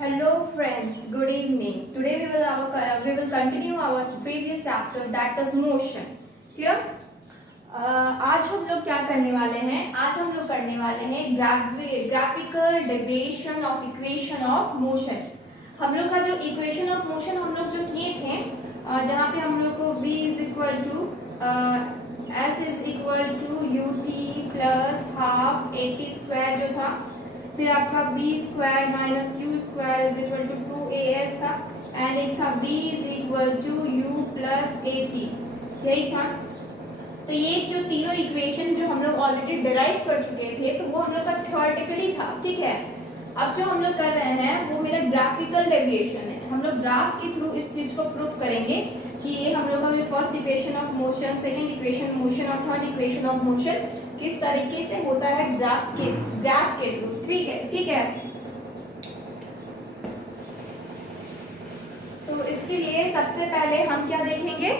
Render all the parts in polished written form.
Hello friends, good evening. Today we will continue our previous chapter, that is motion. Clear? आज हम लोग क्या करने वाले हैं? आज हम लोग करने वाले हैं graphical derivation of equation of motion. हम लोग का जो इक्वेशन ऑफ मोशन हम लोग जो किए थे, जहाँ पे हम लोग को v is equal to s is equal to ut plus half at square जो था, फिर आपका b square minus u square is equal to 2as था, एंड एक था b is equal to u plus at, यही था. तो ये जो तीनों इक्वेशन जो हम लोग ऑलरेडी डिराइव कर चुके थे, तो वो हम लोग का थ्योरेटिकली था. ठीक है. अब जो हम लोग कर रहे हैं वो मेरा ग्राफिकल डेरिवेशन है. हम लोग ग्राफ के थ्रू इस चीज को प्रूफ करेंगे कि ये हम लोग का first equation of motion, second equation motion और थर्ड इक्वेशन ऑफ मोशन किस तरीके से होता है ग्राफ के थ्रू. ठीक है. ठीक है. तो इसके लिए सबसे पहले हम क्या देखेंगे?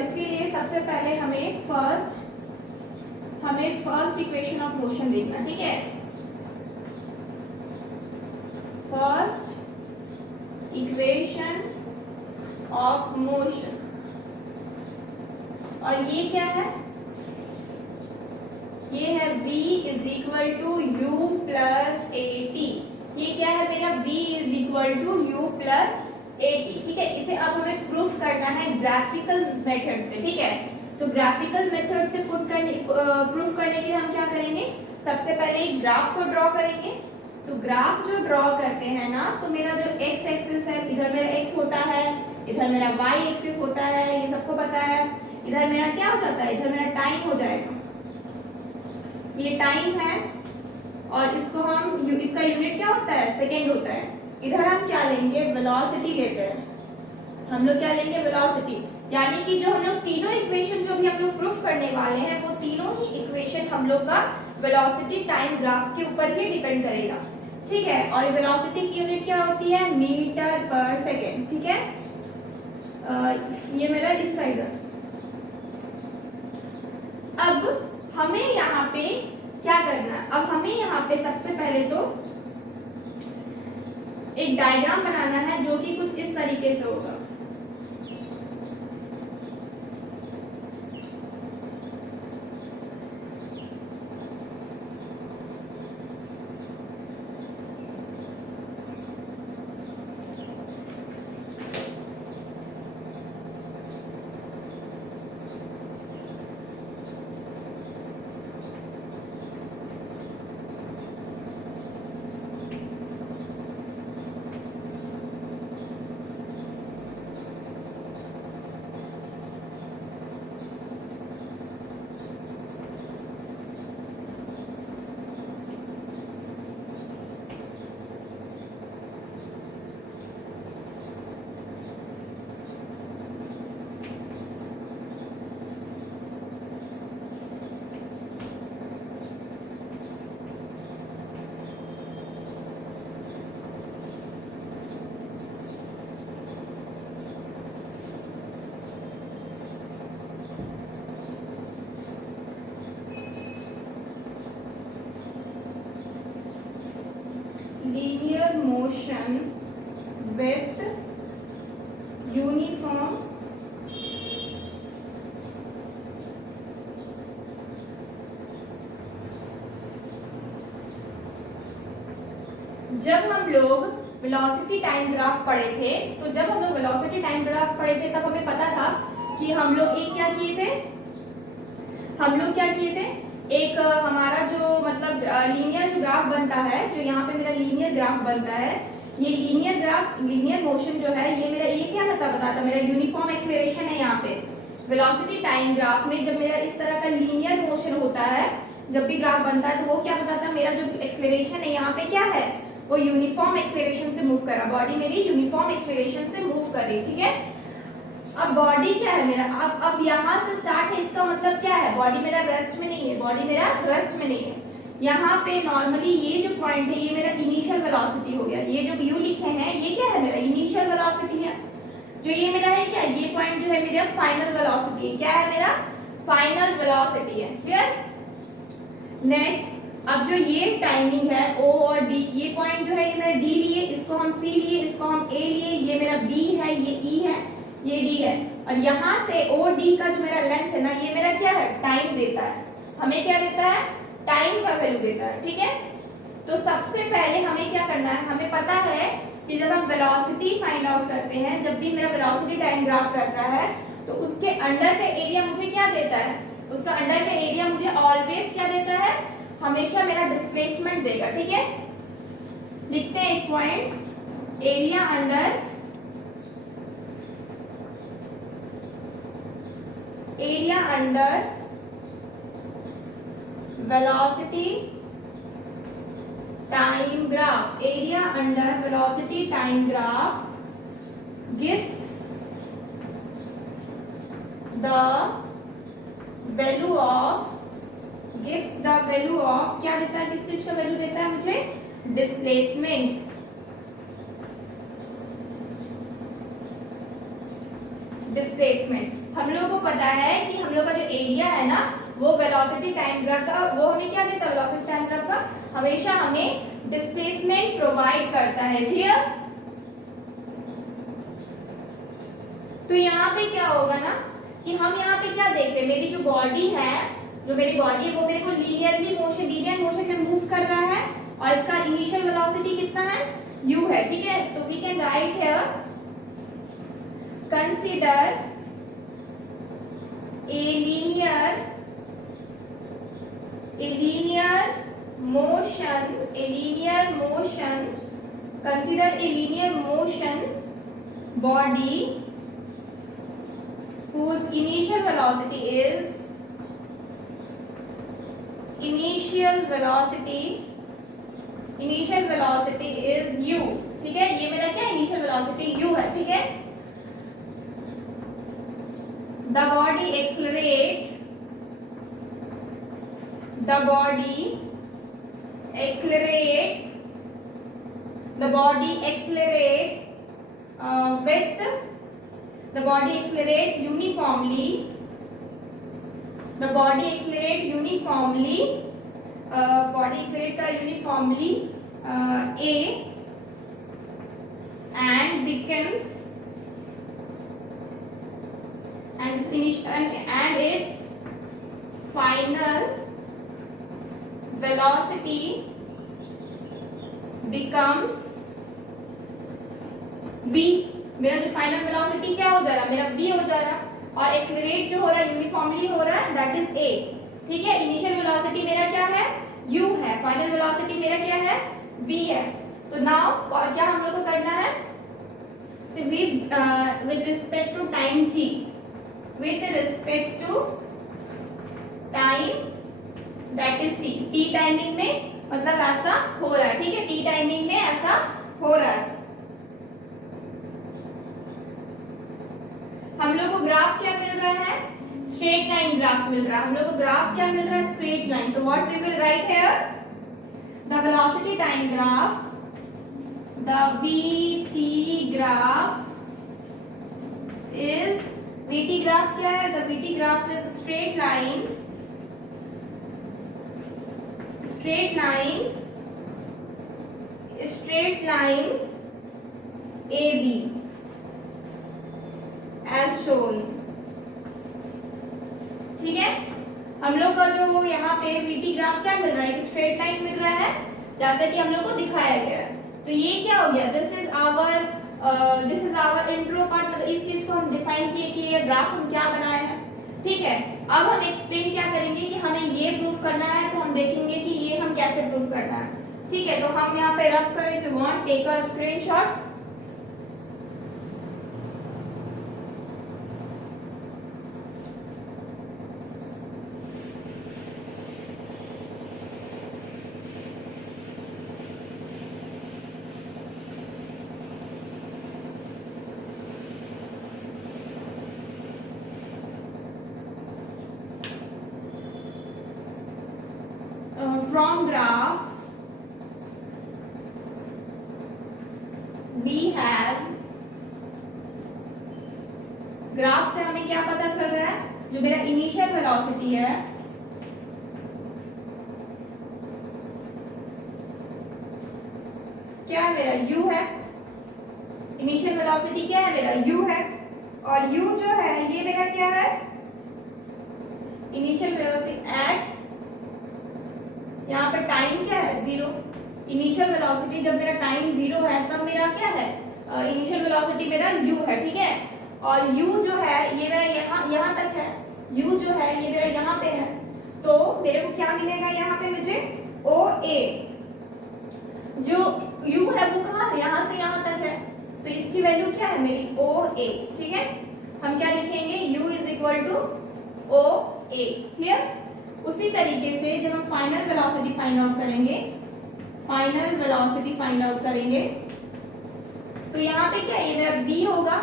इसके लिए सबसे पहले हमें फर्स्ट इक्वेशन ऑफ मोशन देखना. ठीक है. फर्स्ट इक्वेशन ऑफ मोशन, और ये क्या है? ये है v is equal to u plus a t. ये क्या है मेरा? v is equal to u plus at. ठीक है. इसे अब हमें प्रूफ करना है ग्राफिकल मेथड से. ठीक है. तो ग्राफिकल मेथड से प्रूफ करने के लिए हम क्या करेंगे? सबसे पहले एक ग्राफ को ड्रॉ करेंगे. तो ग्राफ जो ड्रॉ करते हैं ना, तो मेरा जो x एक्सिस है, इधर मेरा x होता है, इधर मेरा y एक्सिस होता है, ये सबको पता है. इधर मेरा क्या हो जाता है? इधर मेरा टाइम हो जाएगा. ये टाइम है, और इसको हम इसका यूनिट क्या होता है? सेकेंड होता है. इधर हम क्या लेंगे? वेलोसिटी लेते हैं. हम लोग क्या लेंगे? वेलोसिटी. यानी कि जो हम लोग तीनों इक्वेशन जो भी हम लोग प्रूफ करने वाले हैं, वो तीनों ही इक्वेशन हम लोग का वेलोसिटी टाइम ग्राफ के ऊपर ही डिपेंड करेगा. ठीक है. और वेलोसिटी की यूनिट क्या होती है? मीटर पर सेकेंड. ठीक है. ये मेरा इस साइड है. अब हमें यहाँ पे क्या करना है? अब हमें यहाँ पे सबसे पहले तो एक डायग्राम बनाना है जो कि कुछ इस तरीके से होगा. Linear motion with uniform जब हम लोग वेलोसिटी टाइम ग्राफ पढ़े थे, तो जब हम लोग वेलोसिटी टाइम ग्राफ पढ़े थे, तब हमें पता था कि हम लोग एक क्या किए थे? एक हमारा जो मतलब लीनियर जो ग्राफ बनता है, जो यहाँ पे मेरा लीनियर ग्राफ बनता है, ये लीनियर मोशन जो है, ये मेरा ये क्या बताता मेरा यूनिफॉर्म एक्सेलरेशन है. यहाँ पे वेलोसिटी टाइम ग्राफ में जब मेरा इस तरह का लीनियर मोशन होता है, जब भी ग्राफ बनता है, तो वो क्या बताता है? मेरा जो एक्सेलरेशन है यहाँ पे क्या है? वो यूनिफॉर्म एक्सेलरेशन से मूव कर रहा. बॉडी मेरी यूनिफॉर्म एक्सेलरेशन से मूव कर रही. ठीक है. अब बॉडी क्या है मेरा? अब यहाँ से स्टार्ट है, इसका मतलब क्या है? बॉडी मेरा रेस्ट में नहीं है. यहाँ पे नॉर्मली ये जो पॉइंट है, ये मेरा इनिशियल वेलोसिटी हो गया. ये जो यू लिखे हैं, ये क्या है? मेरा इनिशियल वेलोसिटी है. जो ये मेरा है क्या, ये पॉइंट जो है मेरा फाइनल वेलोसिटी है. क्या है मेरा? फाइनल वेलोसिटी है. क्लियर? नेक्स्ट अब जो ये टाइमिंग है O और D, ये पॉइंट जो है ये मेरा D लिए, इसको हम C लिए, इसको हम A लिए, ये मेरा B है, ये E है, ये D है, और यहाँ से OD का जो मेरा लेंथ है ना, ये मेरा क्या है, टाइम देता है, हमें क्या देता है, टाइम का वैल्यू देता है, ठीक है। तो सबसे पहले हमें क्या करना है, हमें पता है कि जब हम वेलोसिटी फाइंड आउट करते हैं, जब भी मेरा वेलोसिटी टाइम ग्राफ रहता है, तो उसके अंडर का एरिया मुझे क्या देता है, उसका अंडर का एरिया मुझे ऑलवेज क्या देता है, हमेशा मेरा डिस्प्लेसमेंट देगा, ठीक है। लिखते हैं एक point, area under velocity time graph, area under velocity time graph gives the value of क्या देता है, किस चीज का वैल्यू देता है मुझे, डिस्प्लेसमेंट। हम लोगों को पता है कि हम लोग का जो एरिया है ना, वो वेलोसिटी टाइम ग्राफ का, वो हमें क्या देता है, वेलोसिटी टाइम ग्राफ का हमेशा हमें डिस्प्लेसमेंट प्रोवाइड करता है, क्लियर। तो यहाँ पे क्या होगा ना कि हम यहाँ पे क्या देख रहे हैं, मेरी जो बॉडी है, वो मेरे को लीनियर मोशन में मूव कर रहा है, और इसका इनिशियल वेलोसिटी कितना है, u है, ठीक है। तो we can write here, consider a linear motion body whose initial velocity is u, ठीक है। ये मेरा क्या, इनिशियल वेलोसिटी u है, ठीक है। The body accelerate uniformly A and becomes and its final velocity becomes v। मेरा जो फाइनल वेलोसिटी क्या हो जा रहा है, मेरा v हो जा रहा है, और एक्सेलरेट जो हो रहा है, यूनिफॉर्मली हो रहा है, दैट इज a, ठीक है। इनिशियल वेलोसिटी मेरा क्या है, u है, फाइनल वेलोसिटी मेरा क्या है, v है। तो नाउ क्या हम लोग को करना है, with respect to time t, that is t timing में, मतलब ऐसा हो रहा है, ठीक है, t टाइमिंग में ऐसा हो रहा है। हम लोग को ग्राफ क्या मिल रहा है, स्ट्रेट लाइन ग्राफ मिल रहा है, हम लोग को ग्राफ क्या मिल रहा है, स्ट्रेट लाइन। तो what we will write here, the velocity time graph, the vt graph is, vt graph क्या है, the vt graph is straight line AB as shown, ठीक है। हम लोग का जो यहाँ पे VT ग्राफ क्या मिल रहा है, एक स्ट्रेट लाइन मिल रहा है, जैसे कि हम लोग को दिखाया गया है। तो ये क्या हो गया, this is our intro part, मतलब इस चीज को हम डिफाइन किए कि ये ग्राफ हम क्या बनाए हैं, ठीक है। अब हम एक्सप्लेन क्या करेंगे कि हमें ये प्रूफ करना है, तो हम देखेंगे कि ये हम कैसे प्रूफ करना है, ठीक है। तो हम यहाँ पे रफ करें, if you want take a screenshot. From graph we have, graph से हमें क्या पता चल रहा है, जो मेरा इनिशियल वेलोसिटी है क्या है मेरा u है, इनिशियल वेलोसिटी क्या है मेरा u है, और u जो है ये मेरा क्या है, इनिशियल वेलोसिटी एट, यहाँ पे टाइम क्या है 0, इनिशियल वेलोसिटी जब मेरा टाइम 0 है तब मेरा क्या है, इनिशियल वेलोसिटी मेरा u है, ठीक है। और u जो है ये मेरा यहाँ तक है, u जो है ये मेरा यहाँ पे है, तो मेरे को क्या मिलेगा यहाँ पे मुझे OA, जो u है वो कहाँ है, यहाँ से यहाँ तक है, तो इसकी वैल्यू क्या है मेरी OA, ठीक है। हम क्या लिखेंगे u is equal to OA, clear. उसी तरीके से जब हम फाइनल वेलोसिटी फाइंड आउट करेंगे, फाइनल वेलोसिटी फाइंड आउट करेंगे, तो यहाँ पे क्या है, ये मेरा v होगा,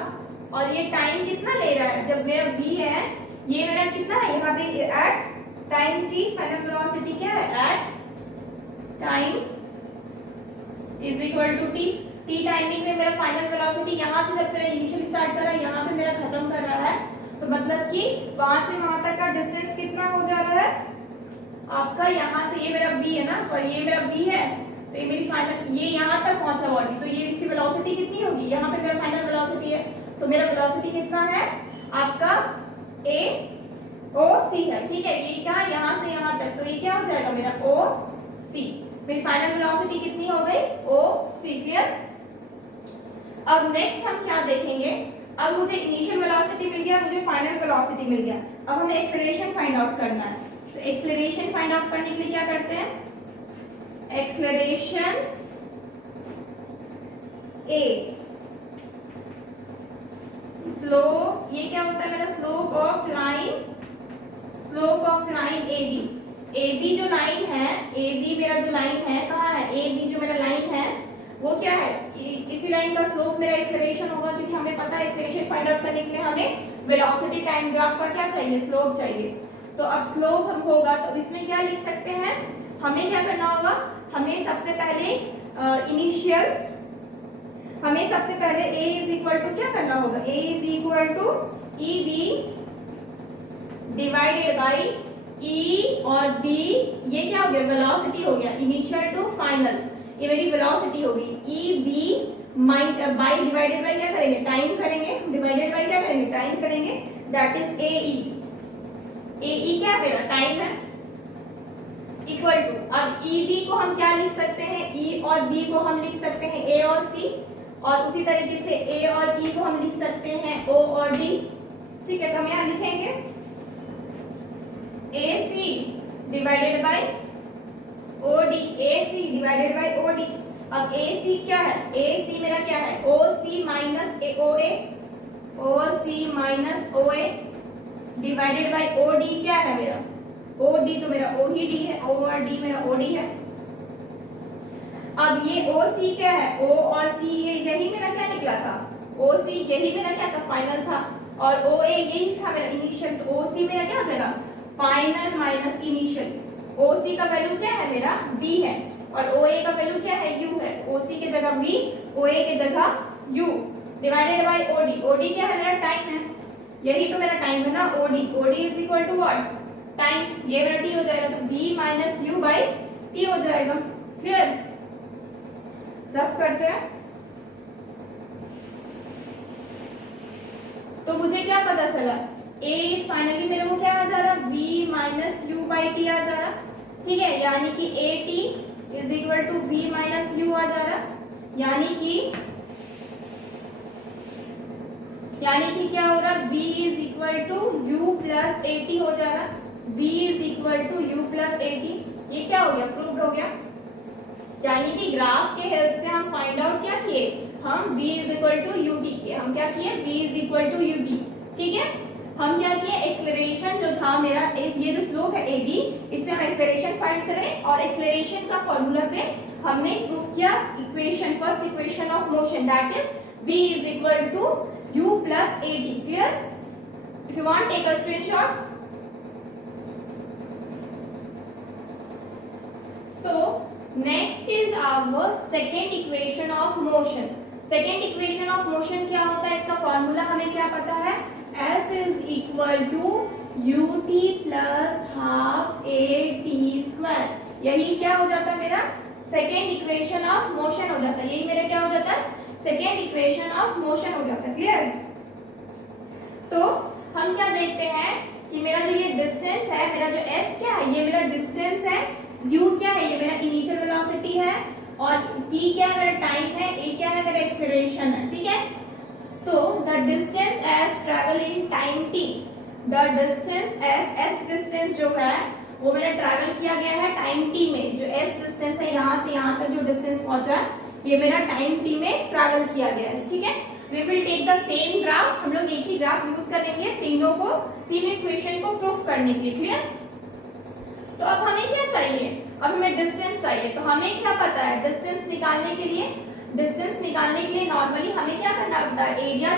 और ये टाइम कितना ले रहा है, जब मेरा v है ये मेरा कितना है यहाँ पे at time t, final velocity क्या है at time is equal to t, t timing में मेरा फाइनल वेलोसिटी यहाँ से जब मेरा इनिशियल स्टार्ट कर रहा है यहाँ पे मेरा खत्म कर रहा है, तो मतलब कि वहां से वहां तक का डिस्टेंस कितना हो जा रहा है आपका, यहाँ से ये मेरा v है ना, सॉरी ये मेरा v है, तो ये मेरी फाइनल, ये यहाँ तक पहुंचा बॉडी, तो ये इसकी वेलोसिटी कितनी होगी, यहाँ पे मेरा फाइनल वेलोसिटी है, तो मेरा वेलोसिटी कितना है आपका AOC है, ठीक है। ये क्या यहाँ से यहाँ तक, तो ये क्या हो जाएगा मेरा OC, मेरी फाइनल वेलोसिटी कितनी हो गई OC, क्लियर। अब नेक्स्ट हम क्या देखेंगे, अब मुझे इनिशियल वेलोसिटी मिल गया, मुझे फाइनल वेलोसिटी मिल गया, अब हमें एक्सेलरेशन फाइंड आउट करना है, तो एक्सेलरेशन फाइंड आउट करने के लिए क्या करते हैं, एक्सेलरेशन A, स्लो, ये क्या होता है मेरा slope of line, slope of line AB जो लाइन है, AB मेरा जो लाइन है कहाँ है, AB जो मेरा लाइन है वो क्या है, इसी लाइन का स्लोप मेरा एक्सेलरेशन होगा, क्योंकि हमें पता है एक्सेलरेशन फाइंड आउट करने के लिए हमें वेलोसिटी टाइम ग्राफ का क्या चाहिए, स्लोप चाहिए। तो अब स्लोप हम होगा तो इसमें क्या लिख सकते हैं, हमें क्या करना होगा, हमें सबसे पहले इनिशियल, हमें सबसे पहले A इज इक्वल टू क्या करना होगा, A is equal to EB divided by E और B, ये क्या हो गया वेलोसिटी हो गया, इनिशियल टू फाइनल, ये मेरी वेलोसिटी होगी, EB बाई डिवाइडेड बाई क्या करेंगे, टाइम करेंगे, डिवाइडेड बाई क्या करेंगे, टाइम करेंगे, दैट इज AE क्या मेरा टाइम है, इक्वल टू, अब EB को हम क्या लिख सकते हैं, E और B को हम लिख सकते हैं A और C, और उसी तरीके से A और E को हम लिख सकते हैं O और D, ठीक है। तो हम यहाँ लिखेंगे AC divided by OD, AC divided by OD। अब AC क्या है, AC मेरा क्या है OC minus OA, OC minus OA divided by OD क्या है मेरा OD, तो मेरा OD है, O और D मेरा OD है। अब ये OC क्या है, O और C, ये यही मेरा क्या निकला था, OC यही मेरा क्या था फाइनल था, और OA यही था मेरा इनिशियल, तो OC मेरा क्या हो जाएगा फाइनल माइनस इनिशियल। OC का वैल्यू क्या है मेरा V है, और OA का वैल्यू क्या है U है, OC के जगह V, OA के जगह U divided by OD, OD क्या है मेरा टाइम है, यही तो मेरा टाइम है ना, OD is equal to what time, ये मेरा T हो जाएगा, तो V minus U by T हो जाएगा, क्लियर। रफ करते हैं, तो मुझे क्या पता चला, A फाइनली मेरे को क्या आ जा रहा, V minus U by T आ जा रहा, ठीक है, यानी कि AT is equal to V minus U आ जा रहा, यानी कि क्या हो रहा, V is equal to U plus AT हो जा रहा, V is equal to U plus AT, ये क्या हो गया प्रूव्ड हो गया। यानी कि ग्राफ के हेल्प से हम फाइंड आउट क्या किए, हम v is equal to ut किए, हम क्या किए v is equal to ut, ठीक है। हम क्या किए, एक्सेलरेशन जो था मेरा, ये जो स्लोप है ad, इससे हम एक्सेलरेशन फाइंड करें, और एक्सेलरेशन का फॉर्मूला से हमने प्रूफ किया equation, first equation of motion, that is v is equal to u plus ad, clear. If you want take a screenshot. So next is our second equation of motion. Second equation of motion क्या होता है, इसका formula हमें क्या पता है, S is equal to ut plus half at square, यही क्या हो जाता है मेरा सेकेंड इक्वेशन ऑफ मोशन हो जाता है, यही मेरा क्या हो जाता है, सेकेंड इक्वेशन ऑफ मोशन हो जाता है। क्लियर? तो हम क्या देखते हैं कि मेरा जो ये डिस्टेंस है, मेरा जो s क्या है, ये मेरा डिस्टेंस है, u क्या है, ये मेरा इनिशियल वेलोसिटी है, और t क्या है, मेरा टाइम है, a क्या है, मेरा एक्सेलरेशन है। ठीक है? तो the distance as travel in time t, the distance as s distance जो है वो मेरा ट्रैवल किया गया है टाइम t में, जो s डिस्टेंस है यहाँ से यहाँ तक जो डिस्टेंस पहुंचा ये मेरा टाइम t में ट्रैवल किया गया है। ठीक है? We will take the same graph, हम लोग एक ही ग्राफ यूज करेंगे तीनों इक्वेशन को प्रूफ करने के लिए। क्लियर? तो अब हमें क्या चाहिए, अब हमें डिस्टेंस चाहिए। तो हमें क्या पता है, डिस्टेंस निकालने के लिए नॉर्मली हमें क्या करना पड़ता है, एरिया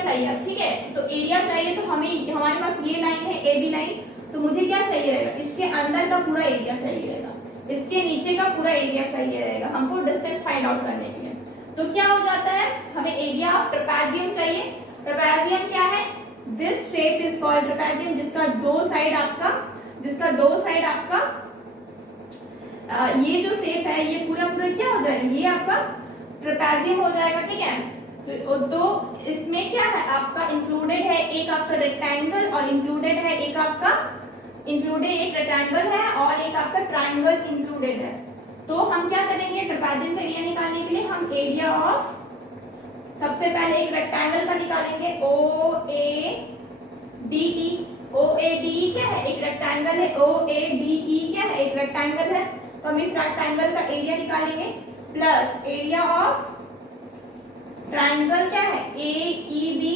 चाहिए। ठीक है? तो एरिया चाहिए, तो हमें हमारे पास ये लाइन है ए बी लाइन, तो मुझे क्या चाहिए रहेगा, इसके अंदर का पूरा एरिया चाहिए रहेगा, इसके नीचे का पूरा एरिया चाहिए रहेगा हमको डिस्टेंस फाइंड आउट करने के लिए। तो क्या हो जाता है, हमें एरिया ऑफ ट्रेपेजियम चाहिए। ट्रेपेजियम क्या है, this shape is called trapezium, जिसका दो साइड आपका ये जो शेप है ये पूरा क्या हो जाएगा, ये आपका ट्रेपेजियम हो जाएगा। ठीक है? तो इसमें क्या है, आपका इंक्लूडेड है एक आपका रेक्टेंगल, और इंक्लूडेड है एक रेक्टेंगल है और एक आपका ट्रायंगल इंक्लूडेड है। तो हम क्या करेंगे, ट्रेपेजियम का एरिया निकालने के लिए हम एरिया ऑफ, सबसे पहले एक रेक्टेंगल का निकालेंगे, OADE क्या है, एक रेक्टेंगल है, OADE क्या है, एक रेक्टेंगल है। तो हम इस रेक्टेंगल का एरिया निकालेंगे, प्लस एरिया ऑफ ट्रायंगल क्या है, ABE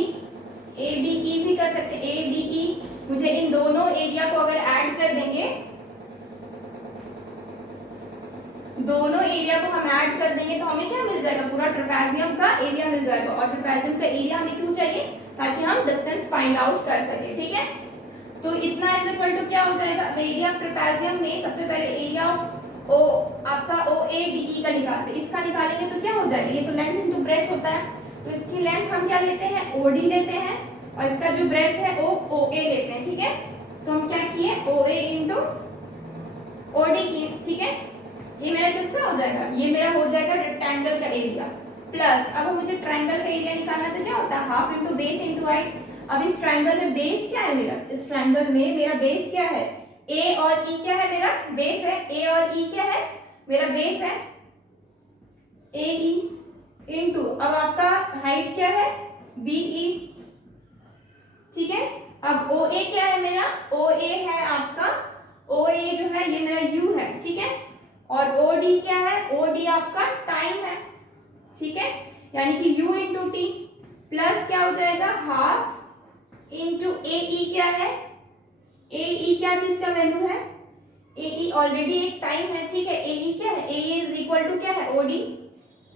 भी कर सकते हैं, ABE। मुझे इन दोनों एरिया को अगर ऐड कर देंगे, दोनों एरिया को हम ऐड कर देंगे तो हमें क्या मिल जाएगा, पूरा ट्रेपेजियम का एरिया मिल जाएगा। और ट्रेपेजियम का एरिया हमें क्यों चाहिए, ताकि हम डिस्टेंस फाइंड आउट कर सके। ठीक है? तो इतना इज इक्वल टू क्या हो जाएगा, एरिया ऑफ ट्रेपेजियम में सबसे पहले एरिया ऑफ आपका OADE का निकालते हैं, इसका निकालेंगे तो क्या हो जाएगा, ये तो लेंथ इनटू ब्रेथ होता है, तो इसकी लेंथ हम क्या लेते हैं, OD लेते हैं, और इसका जो ब्रेथ है वो OA लेते हैं। ठीक है? तो हम क्या किए, OA इंटू OD किए। ठीक है? ये मेरा किसका हो जाएगा, ये मेरा हो जाएगा रेक्टेंगल का एरिया, प्लस अब मुझे ट्रायंगल का एरिया निकालना, तो क्या होता है, half into base into height. अब इस ट्रायंगल में बेस क्या है मेरा, इस ट्रायंगल में मेरा बेस क्या है, A और E क्या है, मेरा बेस है, A और E क्या है, मेरा बेस है, AE इंटू अब आपका हाइट क्या है, BE। ठीक है? अब OA क्या है मेरा, OA है आपका, OA जो है ये मेरा U है। ठीक है? और OD क्या है, OD आपका टाइम है। ठीक है? यानी कि U इंटू T प्लस क्या हो जाएगा, हाफ इंटू AE क्या है, AE क्या चीज का वैल्यू है, AE ऑलरेडी एक टाइम है। ठीक है? AE क्या है, AE इज इक्वल टू क्या है, OD।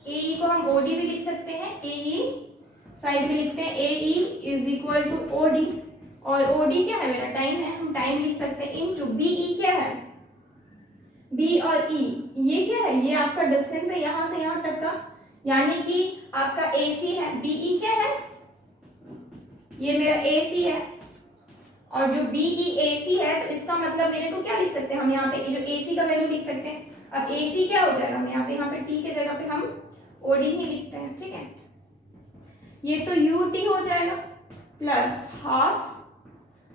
AE को हम OD भी लिख सकते हैं, AE साइड में लिखते हैं, AE is equal to OD, और OD क्या है, मेरा टाइम है, हम टाइम लिख सकते हैं, इंटू BE क्या है, B और E ये क्या है, ये आपका डिस्टेंस है यहाँ से यहाँ तक का, यानी कि आपका AC है, BE क्या है, ये मेरा AC है, और जो BEAC है, तो इसका मतलब मेरे को क्या लिख सकते हैं हम यहाँ पे, ये जो AC का वैल्यू लिख सकते हैं। अब AC क्या हो जाएगा, हम यहाँ पे T के जगह पे हम OD ही लिखते हैं। ठीक है? ये तो UT हो जाएगा, प्लस हाफ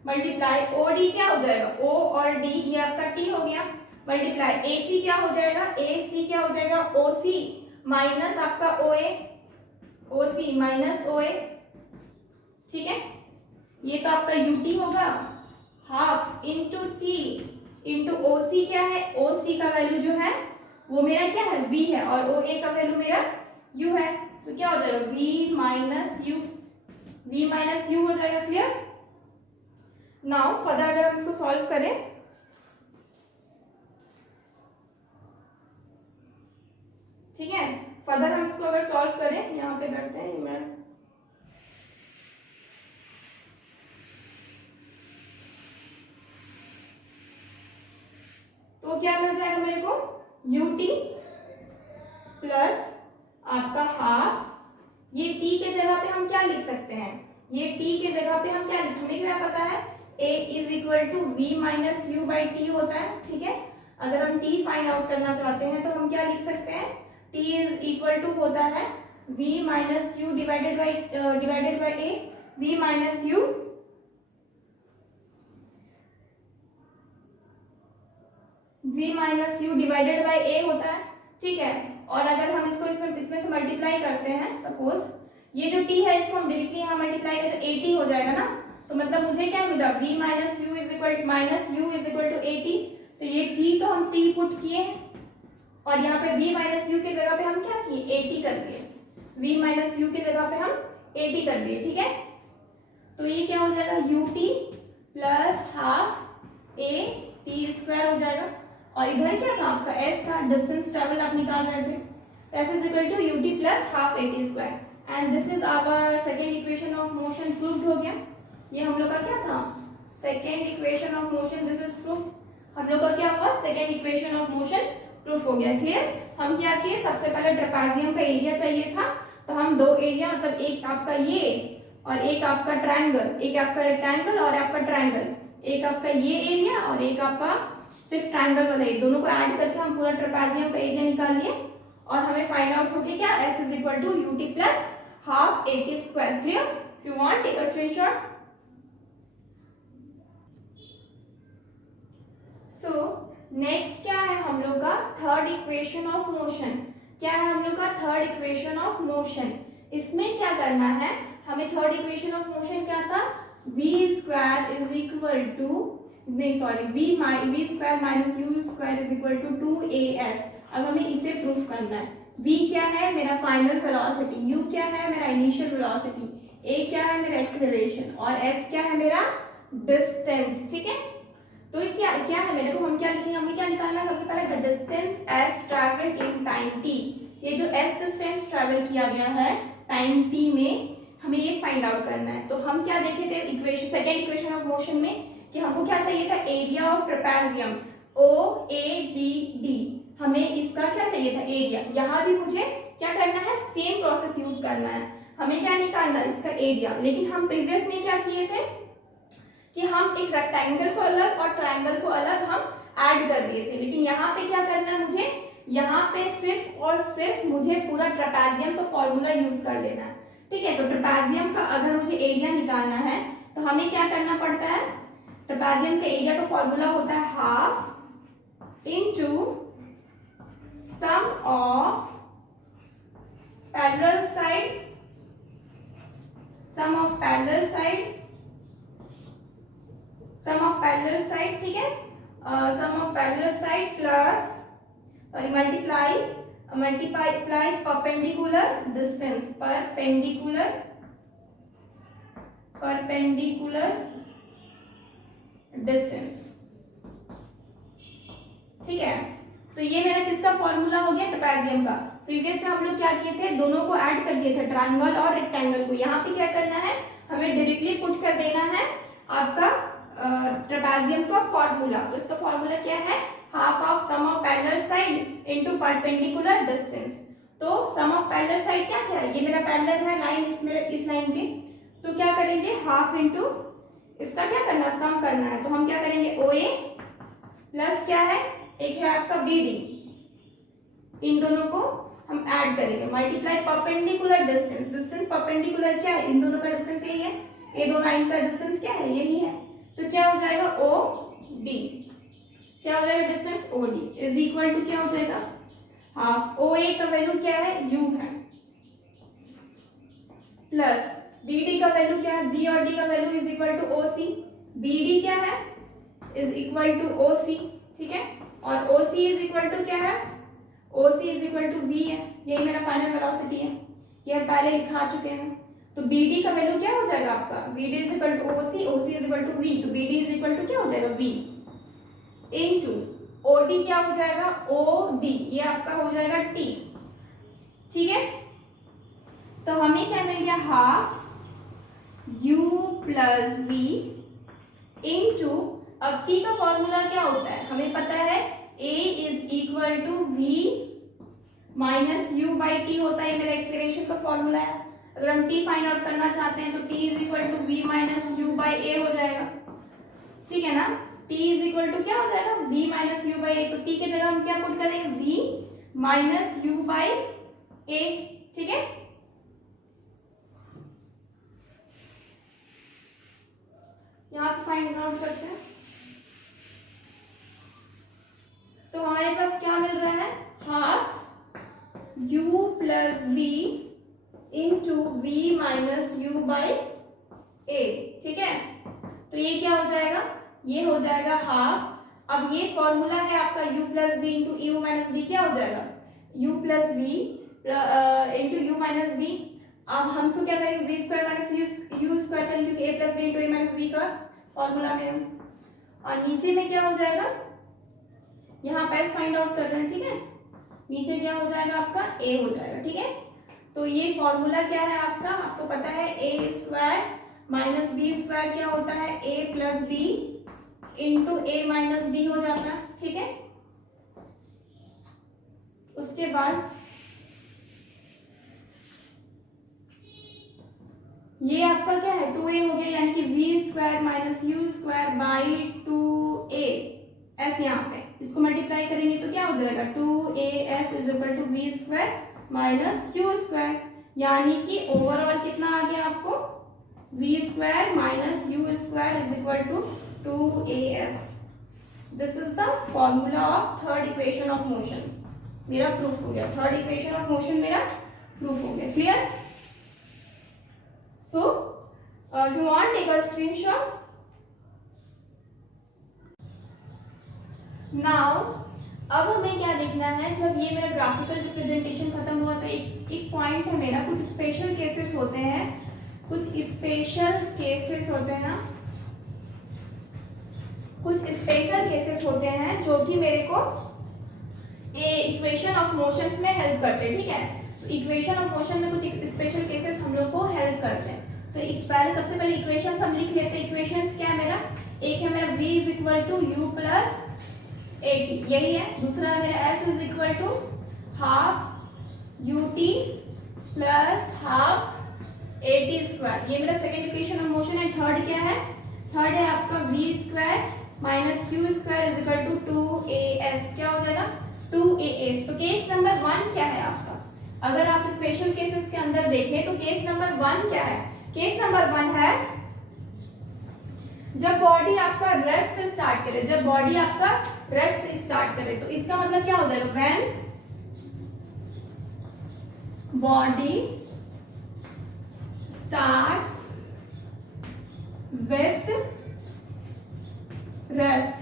मल्टीप्लाई OD क्या हो जाएगा, O और D ये आपका T हो गया, मल्टीप्लाई AC क्या हो जाएगा, AC क्या हो जाएगा, OC माइनस आपका OA, OC माइनस OA। ठीक है? ये तो आपका UT होगा, half into T into OC क्या है, OC का वैल्यू जो है वो मेरा क्या है, V है, और OA का वैल्यू मेरा U है, तो क्या हो जाएगा, V माइनस U हो जाएगा। क्लियर? नाउ फर्दर अगर हम इसको सॉल्व करें, ठीक है, फर्दर हम इसको अगर सॉल्व करें, यहाँ पे करते हैं, मैं तो क्या मिल जाएगा मेरे को, UT प्लस आपका हाफ, ये T के जगह पे हम क्या लिख सकते हैं, ये T के जगह पे हम क्या लिख, हमें क्या पता है, A is equal to V minus U by T होता है। ठीक है? अगर हम t फाइंड आउट करना चाहते हैं तो हम क्या लिख सकते हैं, t इज इक्वल टू होता है v minus you divided by a, v minus you divided by a होता है, ठीक है। और अगर हम इसको इसमें से मल्टीप्लाई करते हैं, सपोज ये जो t है इसको हम डायरेक्टली यहाँ मल्टीप्लाई करें तो 80 हो जाएगा ना, तो मतलब मुझे क्या मिला, v minus u is equal to 80। तो ये t तो हम t पुट किए हैं और यहाँ पे v माइनस यू के जगह पे हम क्या किए, 80 कर दिए, v माइनस यू के जगह पे हम 80 कर दिए, ठीक है। तो ये क्या हो जाएगा, ut plus half a t square हो जाएगा। और इधर क्या था आपका s था, डिस्टेंस ट्रेवल आप निकाल रहे थे, तो s is equal to ut plus half a t square. And this is our second equation of motion, proved हो गया। ये हम लोग का क्या था, second equation of motion, this is proof. हम लोग का क्या हुआ, second equation of motion proof हो गया, क्लियर। हम क्या किए, सबसे पहले ट्रेपेजियम का एरिया चाहिए था, तो हम दो एरिया मतलब एक आपका ये और एक आपका ट्रायंगल, एक आपका रेक्टेंगल और आपका ट्रायंगल, एक आपका ये एरिया और एक आपका सिर्फ ट्रायंगल वाला, ये दोनों को ऐड करके हम पूरा ट्रेपेजियम का एरिया निकाल लिए और हमें फाइंड आउट हो गया क्या, s is equal to ut plus half a t square, clear. If you want take a screenshot. So next क्या है हम लोग का, थर्ड इक्वेशन ऑफ मोशन। क्या है हम लोग का थर्ड इक्वेशन ऑफ मोशन। इसमें क्या करना है हमें, थर्ड इक्वेशन ऑफ मोशन क्या था, v square is equal to, नहीं sorry, v square minus u square is equal to 2as। अब हमें इसे प्रूफ करना है। v क्या है, मेरा फाइनल वेलोसिटी, u क्या है, मेरा इनिशियल वेलोसिटी, a क्या है, मेरा एक्सेलरेशन और s क्या है, मेरा डिस्टेंस, ठीक है। तो ये क्या क्या है मेरे को, हम क्या लिखेंगे, हमें क्या निकालना है, सबसे पहले the distance s travelled in time t। ये जो s डिस्टेंस ट्रैवल किया गया है टाइम t में, हमें ये फाइंड आउट करना है। तो हम क्या देखे थे equation, second equation of motion में, कि हमको क्या चाहिए था, एरिया ऑफ ट्रेपेजियम OABD, हमें इसका क्या चाहिए था, एरिया। यहाँ भी मुझे क्या करना है, सेम प्रोसेस यूज करना है, हमें क्या निकालना है, इसका एरिया। लेकिन हम प्रीवियस में क्या किए थे कि हम एक रेक्टेंगल को अलग और ट्रायंगल को अलग हम ऐड कर दिए थे, लेकिन यहाँ पे क्या करना है मुझे, यहाँ पे सिर्फ और सिर्फ मुझे पूरा ट्रेपेजियम का फॉर्मूला यूज कर लेना है, ठीक है। तो ट्रेपेजियम का अगर मुझे एरिया निकालना है तो हमें क्या करना पड़ता है, ट्रेपेजियम का एरिया का फॉर्मूला होता है half into sum of parallel side, sum of parallel side, ठीक है, sum of parallel side plus sorry multiply perpendicular distance, perpendicular distance, ठीक है। तो ये मेरा किसका फॉर्मूला हो गया, ट्रेपेजियम का। प्रीवियस में हम लोग क्या किए थे, दोनों को ऐड कर दिए थे, ट्रायंगल और रेक्टेंगल को। यहाँ पे क्या करना है, हमें डायरेक्टली पुट कर देना है आपका ट्रेपेजियम का फॉर्मूला। तो इसका फॉर्मूला क्या है, half of sum of parallel side into perpendicular distance. तो सम ऑफ पैरेलल साइड क्या क्या है, ये मेरा पैरेलल है लाइन, इसमें इस लाइन के, तो क्या करेंगे हाफ इनटू इसका क्या करना, सम करना है, तो हम क्या करेंगे OA प्लस क्या है, एक है आपका BD, इन दोनों को हम ऐड करेंगे, multiply perpendicular distance, distance perpendicular क्या है, इन दोनों का डिस्टेंस यही है, ये दो लाइन का डिस्टेंस क्या है, यही है। तो क्या हो जाएगा OD, क्या हो जाएगा distance OD is equal to क्या हो जाएगा, हाफ OA का वैल्यू क्या है, U है, प्लस BD का वैल्यू क्या है, B और D का value is equal to OC, BD क्या है इज इक्वल टू OC, ठीक है। और OC इज इक्वल टू क्या है, OC is equal to V है, यही मेरा फाइनल वेलोसिटी है, ये हम पहले लिखा चुके हैं। तो BD का वैल्यू क्या हो जाएगा आपका, BD is equal to OC, OC is equal to V, तो BD इज इक्वल टू क्या हो जाएगा V इनटू OD क्या हो जाएगा OD, ये आपका हो जाएगा T, ठीक है। तो हमें क्या मिल गया, half U plus V into, अब T का फॉर्मूला क्या होता है, हमें पता है A is equal to V minus U by T होता है, मेरा एक्सेलरेशन का फॉर्मूला है। अगर हम T फाइंड आउट करना चाहते हैं तो T is equal to V minus U by A हो जाएगा, ठीक है ना। t इज इक्वल टू क्या हो जाएगा v माइनस यू बाई ए। तो t के जगह हम क्या पुट करेंगे v minus u by a, ठीक है। यहाँ पे फाइंड आउट करते हैं। तो हमारे पास क्या मिल रहा है half u plus v into v minus u by a, ठीक है। तो ये क्या हो जाएगा, ये हो जाएगा हाफ। अब ये फॉर्मूला है आपका u plus v into u minus v, क्या हो जाएगा u plus v into u minus v. अब हम इसको क्या करेंगे v square minus u square करेंगे क्योंकि a plus v into a minus v का फॉर्मूला है। और नीचे में क्या हो जाएगा, यहाँ पे फाइंड आउट कर रहे हैं, ठीक है। नीचे क्या हो जाएगा आपका a हो जाएगा, ठीक है। तो ये फॉर्मूला क्या है आपका, आपको पता है a square minus b square क्या होता है a plus b into a minus b हो जाता है, ठीक है। उसके बाद ये आपका क्या है 2a हो गया, यानी कि v square minus u square by 2a ऐसे यहाँ पे इसको मल्टीप्लाई करेंगे तो क्या हो जाएगा 2as is equal to v square minus q square, यानी कि ओवरऑल कितना आ गया आपको v square minus u square is equal to 2as। This is the formula of third equation of motion. मेरा प्रूफ हो गया, थर्ड इक्वेशन ऑफ मोशन मेरा प्रूफ हो गया, clear. So if you want take a screenshot. Now अब हमें क्या देखना है, जब ये मेरा ग्राफिकल रिप्रेजेंटेशन खत्म हुआ तो एक पॉइंट है मेरा, कुछ स्पेशल केसेस होते हैं, कुछ स्पेशल केसेस होते हैं, कुछ स्पेशल केसेस होते हैं जो कि मेरे को इक्वेशन ऑफ मोशंस में हेल्प करते हैं, ठीक है। तो इक्वेशन ऑफ मोशन में कुछ स्पेशल केसेस हम लोग को हेल्प करते हैं। तो सबसे पहले इक्वेशंस हम लिख लेते हैं। इक्वेशंस क्या है मेरा, एक है मेरा v is equal to u plus AT, यही है। दूसरा है मेरा S is equal to half UT plus half AT square, ये मेरा सेकेंड इक्वेशन ऑफ मोशन है। थर्ड क्या है, थर्ड है आपका v square minus q square is equal to 2as, क्या हो जाएगा 2as। तो केस नंबर 1 क्या है आपका, अगर आप स्पेशल केसेस के अंदर देखें तो केस नंबर 1 क्या है, केस नंबर 1 है जब बॉडी आपका रेस्ट से स्टार्ट करे, जब बॉडी आपका रेस्ट से स्टार्ट करे, तो इसका मतलब क्या हो जाएगा when body starts with rest,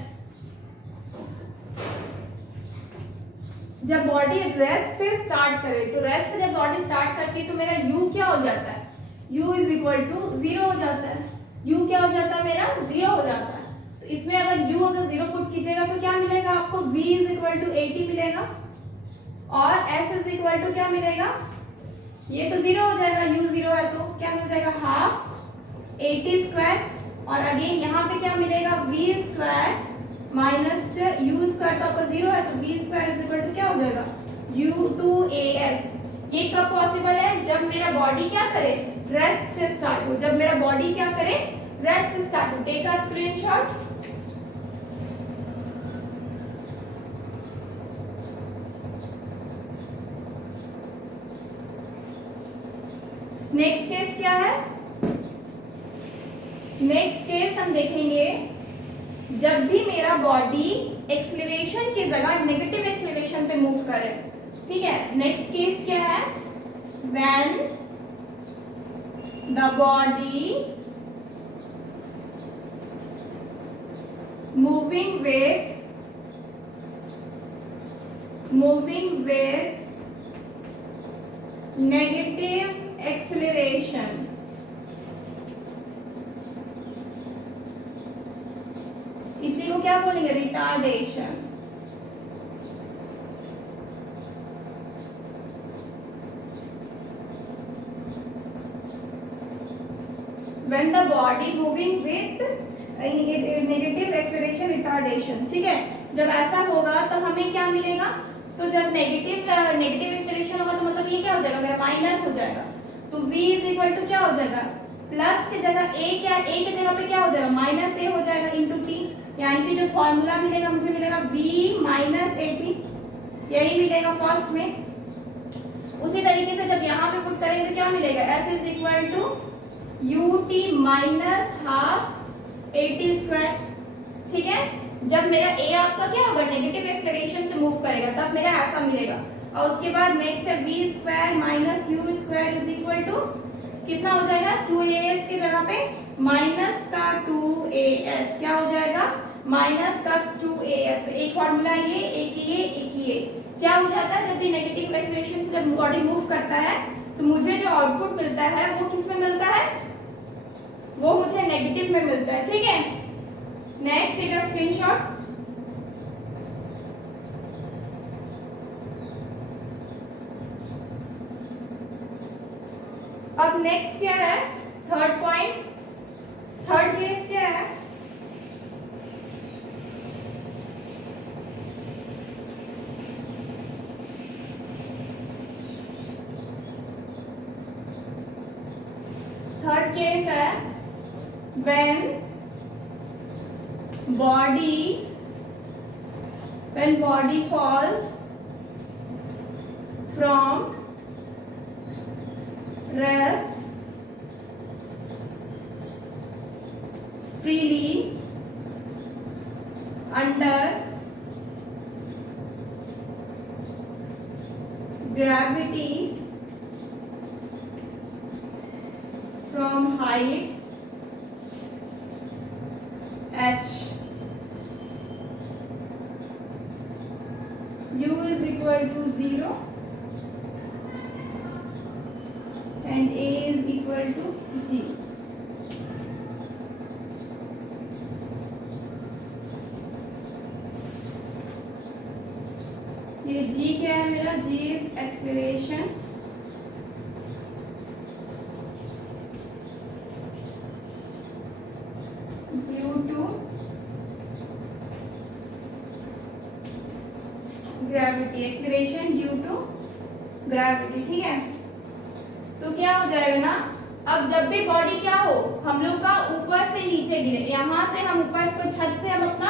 जब बॉडी रेस्ट से स्टार्ट करे, तो रेस्ट से जब बॉडी स्टार्ट करती है तो मेरा u क्या हो जाता है, u इज इक्वल टू 0 हो जाता है। u क्या हो जाता है मेरा 0 हो जाता है। तो इसमें अगर u अगर 0 पुट कीजिएगा तो क्या मिलेगा आपको v इज इक्वल टू 80 मिलेगा और s इज इक्वल टू क्या मिलेगा, ये तो 0 हो जाएगा, u 0 है तो क्या मिल जाएगा हाफ 80 स्क्वायर और अगेन यहाँ पे क्या मिलेगा v square minus u square तो आपका 0 है तो v square is equal to क्या हो जाएगा u2as। ये कब पॉसिबल है, जब मेरा बॉडी क्या करे रेस्ट से स्टार्ट हो, जब मेरा बॉडी क्या करे रेस्ट से स्टार्ट हो। Take a screenshot. Next case क्या है, नेक्स्ट केस हम देखेंगे जब भी मेरा बॉडी एक्सेलरेशन की जगह नेगेटिव एक्सेलरेशन पे मूव करे, ठीक है। नेक्स्ट केस क्या है, when the body moving with negative acceleration, इसी को क्या बोलेंगे retardation. When the body moving with negative acceleration retardation, ठीक है। जब ऐसा होगा तो हमें क्या मिलेगा, तो जब नेगेटिव एक्सेलरेशन होगा तो मतलब ये क्या हो जाएगा मेरा माइनस हो जाएगा, तो v इज इक्वल टू क्या हो जाएगा प्लस की जगह a, क्या a की जगह पे क्या हो जाएगा माइनस a हो जाएगा इंटू t, यानी कि जो फॉर्मूला मिलेगा मुझे मिलेगा v माइनस 80, यही मिलेगा फर्स्ट में। उसी तरीके से जब यहाँ पे पुट करेंगे तो क्या मिलेगा, s is equal to ut minus half 80 square. ठीक है, जब मेरा a आपका क्या होगा, नेगेटिव एक्सेलरेशन से मूव करेगा तब मेरा ऐसा मिलेगा। और उसके बाद नेक्स्ट है v square minus u square is equal to कितना हो जाएगा, 2as की जगह पे माइनस का 2as, क्या हो जाएगा, माइनस का 2as। तो एक फॉर्मूला ये, एक ये क्या हो जाता है, जब भी नेगेटिव एक्सेलरेशन से जब बॉडी मूव करता है तो मुझे जो आउटपुट मिलता है वो किस में मिलता है, वो मुझे नेगेटिव में मिलता है। ठीक है, नेक्स्ट टेक अ स्क्रीनशॉट। अब नेक्स्ट क्या है, थर्ड पॉइंट, थर्ड केस क्या है, थर्ड केस है when body falls from rest freely under gravity from height h, u is equal to 0 and a is equal to g। ये g क्या है मेरा, g is acceleration due to gravity, acceleration due to gravity. ठीक है, तो क्या हो जाएगा ना, अब जब भी बॉडी क्या हो, हम लोग का ऊपर से नीचे गिरे, यहाँ से हम ऊपर को छत से हम अपना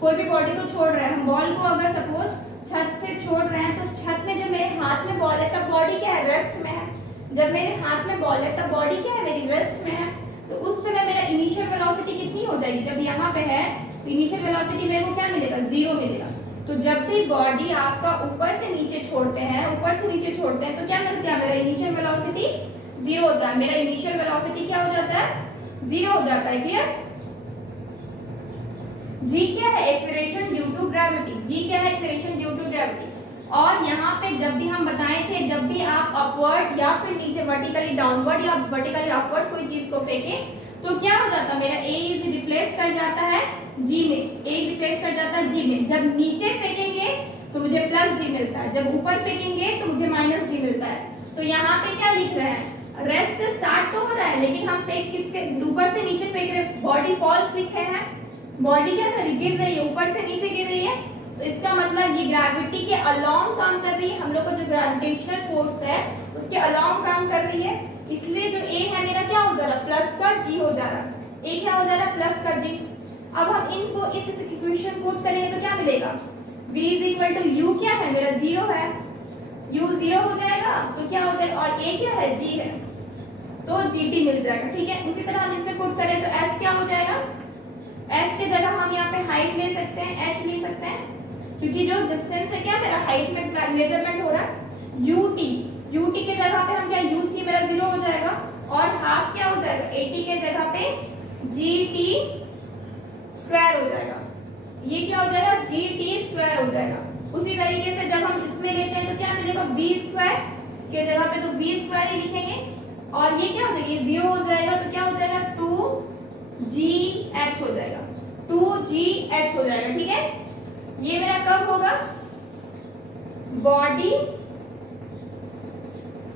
कोई भी बॉडी को छोड़ रहे हैं, हम बॉल को अगर सपोज छत से छोड़ रहे हैं तो छत में जब मेरे हाथ में बॉल है तब बॉडी क्या है, रेस्ट में है। जब मेरे हाथ में बॉल है तब बॉडी क्या है, मेरी रेस्ट में है। तो उस समय मेरा इनिशियल वेलोसिटी कितनी हो जाएगी, जब यहाँ पे है तो इनिशियल वेलोसिटी मेरे को क्या मिलेगा, 0 मिलेगा। तो जब भी बॉडी आपका ऊपर से नीचे छोड़ते हैं, ऊपर से नीचे छोड़ते हैं तो क्या मिलता है, मेरा इनिशियल वेलोसिटी 0 होता है। मेरा इनिशियल वेलोसिटी क्या हो जाता है, 0 हो जाता है। क्लियर, g क्या है, acceleration due to gravity, g क्या है, एक्सेलरेशन ड्यू टू ग्रेविटी। और यहाँ पे जब भी हम बताए थे, जब भी आप अपवर्ड या फिर नीचे वर्टिकली डाउनवर्ड या वर्टिकली अपवर्ड कोई चीज को फेंकें तो क्या हो जाता है, मेरा a इज रिप्लेस कर जाता है g में, a रिप्लेस कर जाता है g में। जब नीचे फेंकेंगे तो मुझे प्लस g मिलता है, जब ऊपर फेंकेंगे तो मुझे माइनस g मिलता है। तो यहाँ पे क्या लिख रहे हैं, रेस्ट से स्टार्ट तो हो रहा है लेकिन हम फेंक किसके, ऊपर से नीचे फेंक रहे हैं, बॉडी फॉल्स लिखे हैं, बॉडी क्या कर रही, गिर रही है, ऊपर से नीचे गिर रही है। तो इसका मतलब ये ग्रेविटी के अलोंग काम कर रही है, हम लोग का जो ग्रेविटेशनल फोर्स है उसके अलोंग काम कर रही है। इसलिए जो a है मेरा क्या हो जा रहा है, प्लस का g हो जा रहा है, a क्या हो जा रहा है, प्लस का g। अब हम इनको इस इक्वेशन पुट करेंगे तो क्या मिलेगा, v is equal to u क्या है मेरा 0 है, u 0 हो जाएगा तो क्या हो जाएगा, और a क्या है, g है तो gt मिल जाएगा। ठीक है, उसी तरह हम इसमें पुट करें तो s क्या हो जाएगा, s के जगह हम यहाँ पे हाइट ले सकते हैं, h ले सकते हैं, क्योंकि जो डिस्टेंस है क्या मेरा हाइट में मेजरमेंट हो रहा है, ut के जगह पे हम क्या, ut मेरा 0 हो जाएगा और हाफ क्या हो जाएगा, 80 के जगह पे gt स्क्वायर हो जाएगा, ये क्या हो जाएगा, gt स्क्वायर हो जाएगा। उसी तरीके से जब हम इसमें लेते हैं तो क्या मिलेगा, v स्क्वायर के जगह पे तो v स्क्वायर ही लिखेंगे और ये क्या हो जाएगा, ये 0 हो जाएगा तो क्या हो जाएगा, 2gh हो जाएगा, 2gh हो जाएगा। ठीक है, ये मेरा कब होगा, बॉडी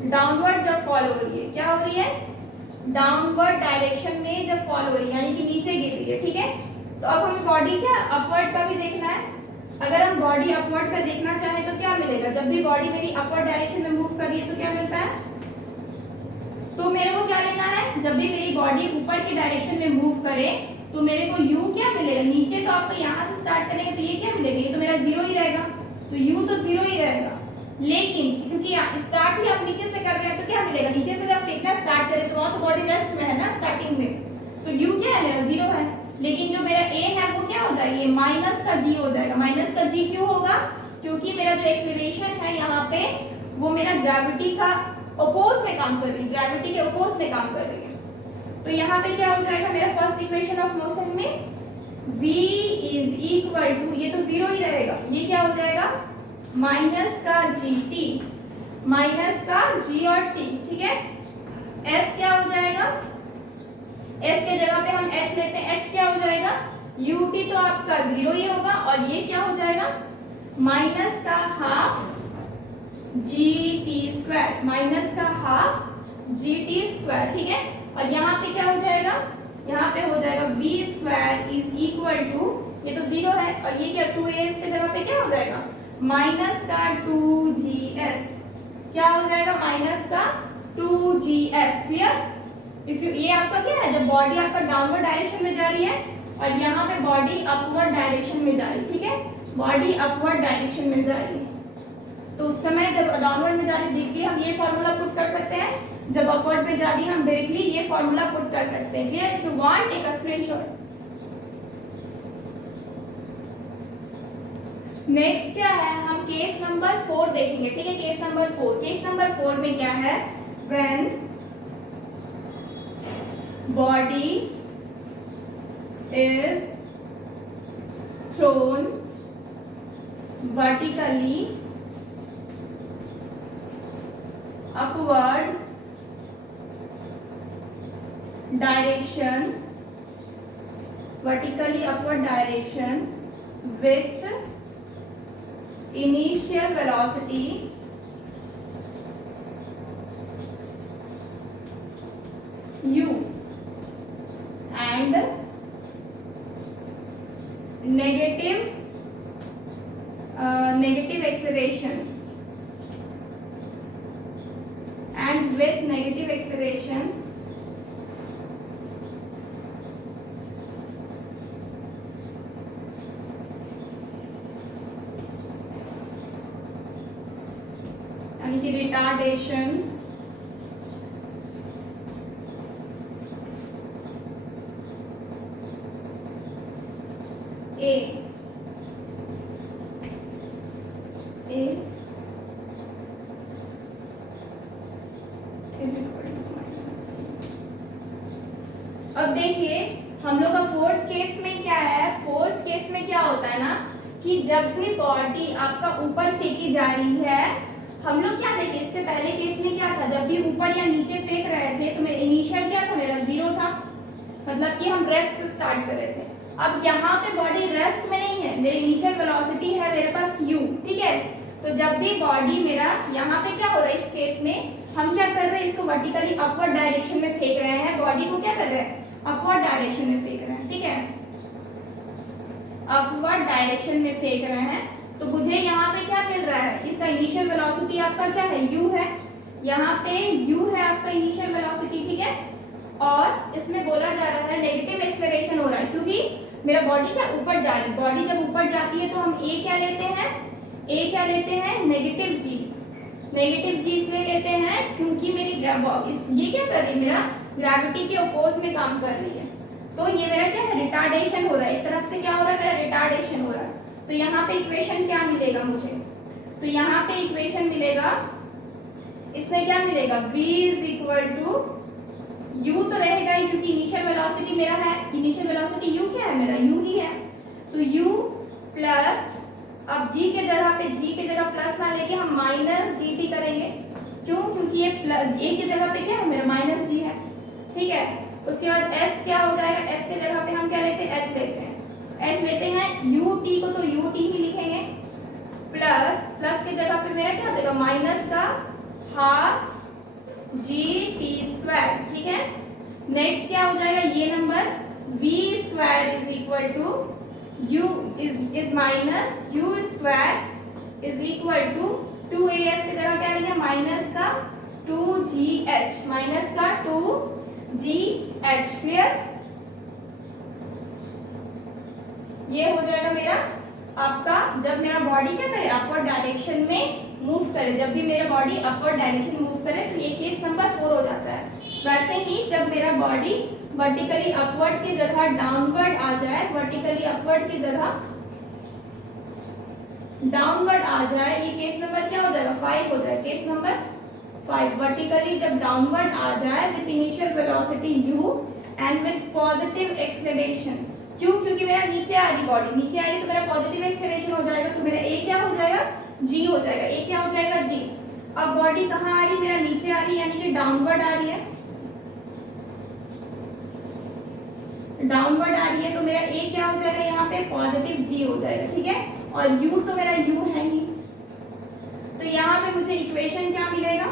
डाउनवर्ड जब फॉल हो रही है, क्या हो रही है, डाउनवर्ड डायरेक्शन में जब फॉल हो रही है यानी कि नीचे गिर रही है। ठीक है, तो अब हमें बॉडी क्या अपवर्ड का भी देखना है। अगर हम बॉडी अपवर्ड का देखना चाहें तो क्या मिलेगा, जब भी बॉडी मेरी अपवर्ड डायरेक्शन में मूव कर रही है तो क्या मिलता है, तो मेरे को क्या लेना है, जब भी मेरी बॉडी ऊपर की डायरेक्शन में मूव करे तो मेरे को u क्या मिलेगा, नीचे तो आपको यहाँ से स्टार्ट करेंगे तो ये क्या मिलेगा, ये तो मेरा 0 ही रहेगा, तो u तो 0 ही रहेगा। लेकिन क्योंकि स्टार्ट ही आप नीचे से कर रहे हैं तो क्या मिलेगा, नीचे से जब फेंकना स्टार्ट करें तो वहां तो बॉडी रेस्ट में है ना स्टार्टिंग में, तो u क्या है मेरा 0 है। लेकिन जो मेरा a है वो क्या हो जाएगा, ये माइनस का g हो जाएगा। माइनस का g क्यों होगा, क्योंकि मेरा जो एक्सीलरेशन है यहाँ पे वो मेरा ग्रेविटी का अपोज में काम कर रही है, ग्रेविटी के अपोज में काम कर रही है। तो यहाँ पे क्या हो जाएगा मेरा फर्स्ट इक्वेशन ऑफ मोशन में v इज इक्वल टू, ये तो 0 ही रहेगा, ये क्या हो जाएगा माइनस का gt, माइनस का g और t, ठीक है। s क्या हो जाएगा, s के जगह पे हम h लेते हैं, h क्या हो जाएगा ut तो आपका 0 ही होगा, और ये क्या हो जाएगा माइनस का हाफ gt स्क्वायर, माइनस का हाफ gt स्क्वायर, ठीक है। और यहाँ पे क्या हो जाएगा, यहाँ पे हो जाएगा v square is equal to, ये तो 0 है, और ये क्या 2as के जगह पे क्या हो जाएगा माइनस का 2gs, क्या हो जाएगा माइनस का 2gs, क्लियर। इफ यू, ये आपका क्या है, जब बॉडी आपका डाउनवर्ड डायरेक्शन में जा रही है और यहाँ पे बॉडी अपवर्ड डायरेक्शन में जा रही है, ठीक है, बॉडी अपवर्ड डायरेक्शन में जा रही है, तो उस समय जब डाउनवर्ड में जा रही है डायरेक्टली हम ये फॉर्मूला पुट कर सकते हैं, जब अपवर्ड में जा रही है हम डायरेक्टली ये फॉर्मूला पुट कर सकते हैं, clear. If you want take a screenshot. Next क्या है, हम केस नंबर 4 देखेंगे, ठीक है। केस नंबर 4, केस नंबर 4 में क्या है, when body is thrown vertically upward direction, vertically upward direction with initial velocity u and negative acceleration, and with negative acceleration यानी कि रिटार्डेशन अब देखिए हम लोग का फोर्थ केस में क्या है, फोर्थ केस में क्या होता है ना कि जब भी बॉडी आपका ऊपर फेंकी जा रही है, हम लोग क्या देखे इससे पहले केस में क्या था, जब भी ऊपर या नीचे फेंक रहे थे तो मेरा इनिशियल क्या था, मेरा 0 था, मतलब कि हम रेस्ट से स्टार्ट कर रहे थे। अब यहाँ पे बॉडी रेस्ट में नहीं है, मेरी इनिशियल वेलोसिटी है मेरे पास u, ठीक है। तो जब भी बॉडी मेरा यहाँ पे क्या हो रहा है, इस केस में हम क्या कर रहे हैं, इसको वर्टिकली अपवर्ड डायरेक्शन में फेंक रहे हैं, बॉडी को क्या कर रहे हैं अपवर्ड डायरेक्शन में फेंक रहे हैं, ठीक है, अपवर्ड डायरेक्शन में फेंक रहे हैं। तो मुझे यहाँ पे क्या मिल रहा है, इसका इनिशियल वेलोसिटी आपका क्या है u है, यहाँ पे u है आपका इनिशियल वेलोसिटी, ठीक है। और इसमें बोला जा रहा है नेगेटिव एक्सेलरेशन हो रहा है क्योंकि मेरा बॉडी क्या ऊपर जा रही है, बॉडी जब ऊपर जाती है तो हम a क्या लेते हैं, a क्या लेते हैं नेगेटिव g, नेगेटिव g इसलिए लेते हैं क्योंकि मेरी ये क्या कर रही है, मेरा ग्रेविटी के अपोज में काम कर रही है, तो ये मेरा क्या है रिटार्डेशन हो रहा है, एक तरफ से क्या हो रहा है मेरा रिटार्डेशन हो रहा है। तो यहाँ पे इक्वेशन क्या मिलेगा मुझे, तो यहाँ पे इक्वेशन मिलेगा, इसमें क्या मिलेगा v is equal to u तो रहेगा ही क्योंकि इनिशियल वेलोसिटी मेरा है, इनिशियल वेलोसिटी u क्या है मेरा u ही है, तो u प्लस, अब g के जगह प्लस ना लेके हम माइनस gt करेंगे, क्यों, क्योंकि ये प्लस a के जगह पे क्या है मेरा माइनस g है, ठीक है। उसके बाद s क्या हो जाएगा, s के जगह पे हम क्या लेते हैं h लेते हैं, h लेते हैं ut को तो ut ही लिखेंगे, प्लस के जगह पे मेरा क्या हो जाएगा माइनस का हाफ gt स्क्वायर, ठीक है। नेक्स्ट क्या हो जाएगा, ये number v square is equal to u is minus u square is equal to 2as की जगह क्या लेंगे माइनस का 2gh, माइनस का 2gh, क्लियर। ये हो जाएगा मेरा आपका, जब मेरा बॉडी क्या करे, अपवर्ड डायरेक्शन में मूव करे, जब भी मेरा बॉडी अपवर्ड डायरेक्शन मूव करे तो ये केस नंबर 4 हो जाता है। वैसे ही जब मेरा बॉडी वर्टिकली अपवर्ड की जगह डाउनवर्ड आ जाए, वर्टिकली अपवर्ड की जगह डाउनवर्ड आ जाए, ये केस नंबर क्या हो जाएगा, 5 हो जाएगा। केस नंबर 5, वर्टिकली जब डाउनवर्ड आ जाए with initial velocity u and with positive acceleration. क्यों? क्योंकि मेरा नीचे आ रही बॉडी, नीचे आ रही तो मेरा पॉजिटिव एक्सेलरेशन हो जाएगा, तो मेरा ए क्या हो जाएगा, g हो जाएगा। ए क्या हो जाएगा, g। अब बॉडी कहाँ आ रही, मेरा नीचे आ रही है, यानी कि डाउनवर्ड आ रही है, डाउनवर्ड आ रही है, तो मेरा ए क्या हो जाएगा, यहाँ पे पॉजिटिव g हो जाएगा, ठीक है। और u तो मेरा u है ही, तो यहाँ पे मुझे इक्वेशन क्या मिलेगा,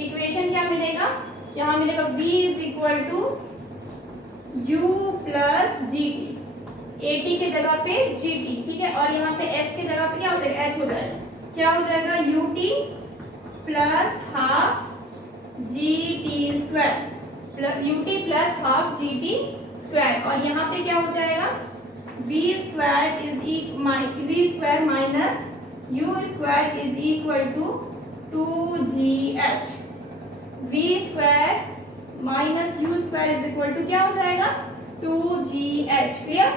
इक्वेशन क्या मिलेगा, यहाँ मिलेगा v is equal to u plus g t, a t के जगह पे जी टी, ठीक है। और यहाँ पे s के जगह पे क्या हो जाएगा, h हो जाएगा, क्या हो जाएगा, u t plus half g t square, u t plus half g t square. और यहाँ पे क्या हो जाएगा, v square minus u square is equal to 2gh, v square minus u square is equal to क्या हो जाएगा, 2gh। Clear?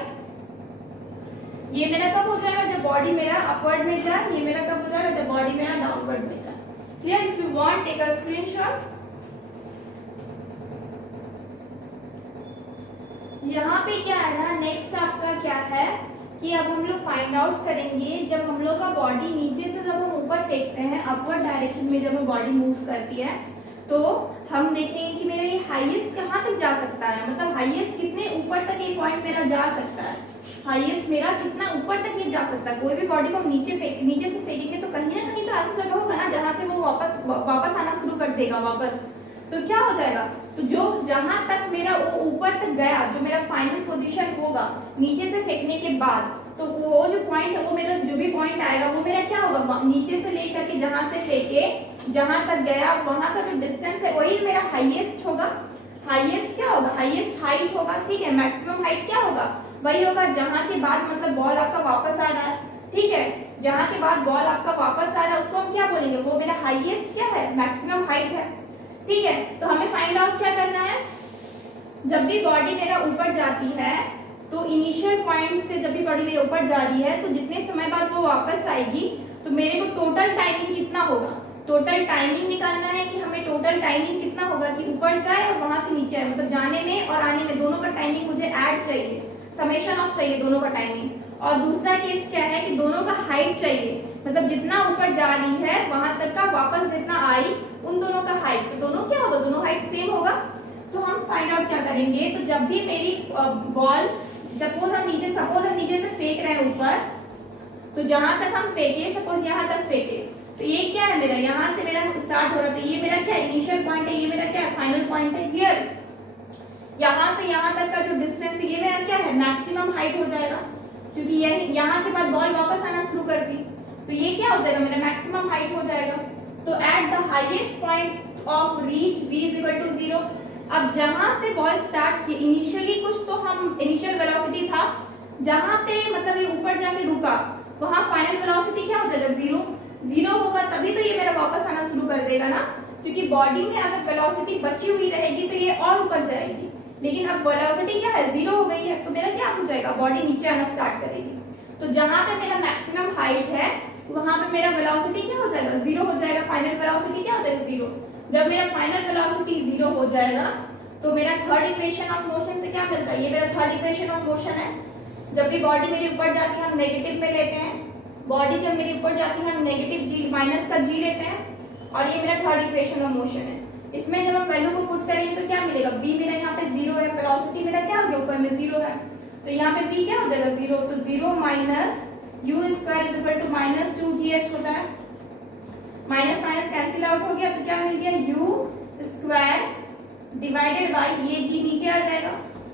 ये मेरा कब हो जाएगा, जब बॉडी मेरा अपवर्ड में जाए, ये मेरा कब हो जाएगा, जब बॉडी मेरा डाउनवर्ड में जाए। Clear? If you want take a screenshot. यहाँ पे क्या है ना, नेक्स्ट आपका क्या है कि अब हम लोग फाइंड आउट करेंगे, जब हम लोग का बॉडी नीचे से जब हम ऊपर फेंकते हैं, अपवर्ड डायरेक्शन में जब बॉडी मूव करती है, तो हम देखेंगे कि मेरा ये हाईएस्ट कहाँ तक जा सकता है, मतलब हाईएस्ट कितने ऊपर तक ये पॉइंट मेरा जा सकता है, हाईएस्ट मेरा कितना ऊपर तक ये जा सकता है। कोई भी बॉडी को हम नीचे से फेंकेंगे तो कहीं ना कहीं तो ऐसा जगह होगा ना जहाँ से वो वापस आना शुरू कर देगा वापस, तो क्या हो जाएगा, तो जो जहां तक मेरा वो ऊपर तक गया, जो मेरा फाइनल पोजीशन होगा नीचे से फेंकने के बाद, तो वो जो पॉइंट है, वो मेरा जो भी पॉइंट आएगा वो मेरा क्या होगा, नीचे से लेकर के जहां से फेंके जहां तक गया वहां का जो डिस्टेंस है वही मेरा हाईएस्ट होगा। हाईएस्ट क्या होगा, हाईएस्ट हाइट होगा, ठीक है। मैक्सिमम हाइट क्या होगा, वही होगा जहां के बाद मतलब बॉल आपका वापस आ रहा है, ठीक है। जहां के बाद बॉल आपका वापस आ रहा है उसको हम क्या बोलेंगे, वो मेरा हाईएस्ट क्या है, मैक्सिमम हाइट है, ठीक है। तो हमें फाइंड आउट क्या करना है, जब भी बॉडी मेरा ऊपर जाती है तो इनिशियल पॉइंट से जब भी बॉडी मेरे ऊपर जा रही है तो जितने समय बाद वो वापस आएगी तो मेरे को टोटल टाइमिंग कितना होगा, टोटल टाइमिंग निकालना है कि हमें टोटल टाइमिंग कितना होगा कि ऊपर जाए और वहां से नीचे आए, मतलब जाने में और आने में दोनों का टाइमिंग मुझे ऐड चाहिए, समेशन ऑफ चाहिए दोनों का टाइमिंग। और दूसरा केस क्या है कि दोनों का हाइट चाहिए, मतलब जितना ऊपर जा रही है वहां तक का वापस जितना आई उन दोनों का हाइट, तो दोनों क्या होगा, दोनों हाइट सेम होगा। तो हम फाइंड आउट क्या करेंगे, तो जब भी मेरी बॉल सपोज हम नीचे से फेंक रहे हैं ऊपर, तो जहां तक हम फेंके, सपोज यहां तक फेंके, तो ये क्या है मेरा, यहाँ से मेरा स्टार्ट हो रहा था, ये मेरा क्या इनिशियल पॉइंट है, ये मेरा क्या है फाइनल पॉइंट है। क्लियर? यहाँ से यहाँ तक का जो डिस्टेंस है ये मेरा क्या है, मैक्सिमम हाइट हो जाएगा, क्योंकि ये यहाँ के बाद बॉल वापस आना शुरू कर दी, तो ये क्या हो जाएगा, मेरा मैक्सिमम हाइट हो जाएगा। तो at the highest point of reach v is equal to 0। अब जहां से बॉल स्टार्ट की, इनिशियली कुछ तो हम इनिशियल वेलोसिटी था, जहां पे मतलब ये ऊपर जाके रुका, वहां फाइनल वेलोसिटी क्या हो जाएगा, 0 होगा, तभी तो ये मेरा वापस आना शुरू कर देगा ना, क्योंकि बॉडी में अगर वेलोसिटी बची हुई रहेगी तो ये और ऊपर जाएगी, लेकिन अब वेलोसिटी क्या है, 0 हो गई है, तो मेरा क्या हो जाएगा, बॉडी नीचे आना स्टार्ट करेगी। तो जहां पे मेरा मैक्सिमम हाइट है वहां पे मेरा वेलोसिटी क्या हो जाएगा, 0 हो जाएगा, फाइनल वेलोसिटी क्या हो जाएगा, 0। जब मेरा फाइनल वेलोसिटी 0 हो जाएगा तो मेरा थर्ड इक्वेशन ऑफ मोशन से क्या मिलता है, ये मेरा थर्ड इक्वेशन ऑफ मोशन है। जब भी बॉडी मेरी ऊपर जाती है हम नेगेटिव में लेते हैं, बॉडी जब मेरी ऊपर जाती है हम नेगेटिव जी माइनस का जी लेते हैं, और ये मेरा थर्ड इक्वेशन ऑफ मोशन है। इसमें जब हम वैल्यू को पुट करेंगे तो क्या मिलेगा, v मेरा यहाँ पे 0 है, वेलोसिटी मेरा क्या हो गया, ऊपर में 0 है, तो यहाँ पे v क्या हो जाएगा, 0, तो 0 minus u square is equal to minus 2gh होता है, माइनस माइनस कैंसिल आउट हो गया, तो क्या मिल गया, u स्क्वायर डिवाइडेड बाय ये g नीचे आ जाएगा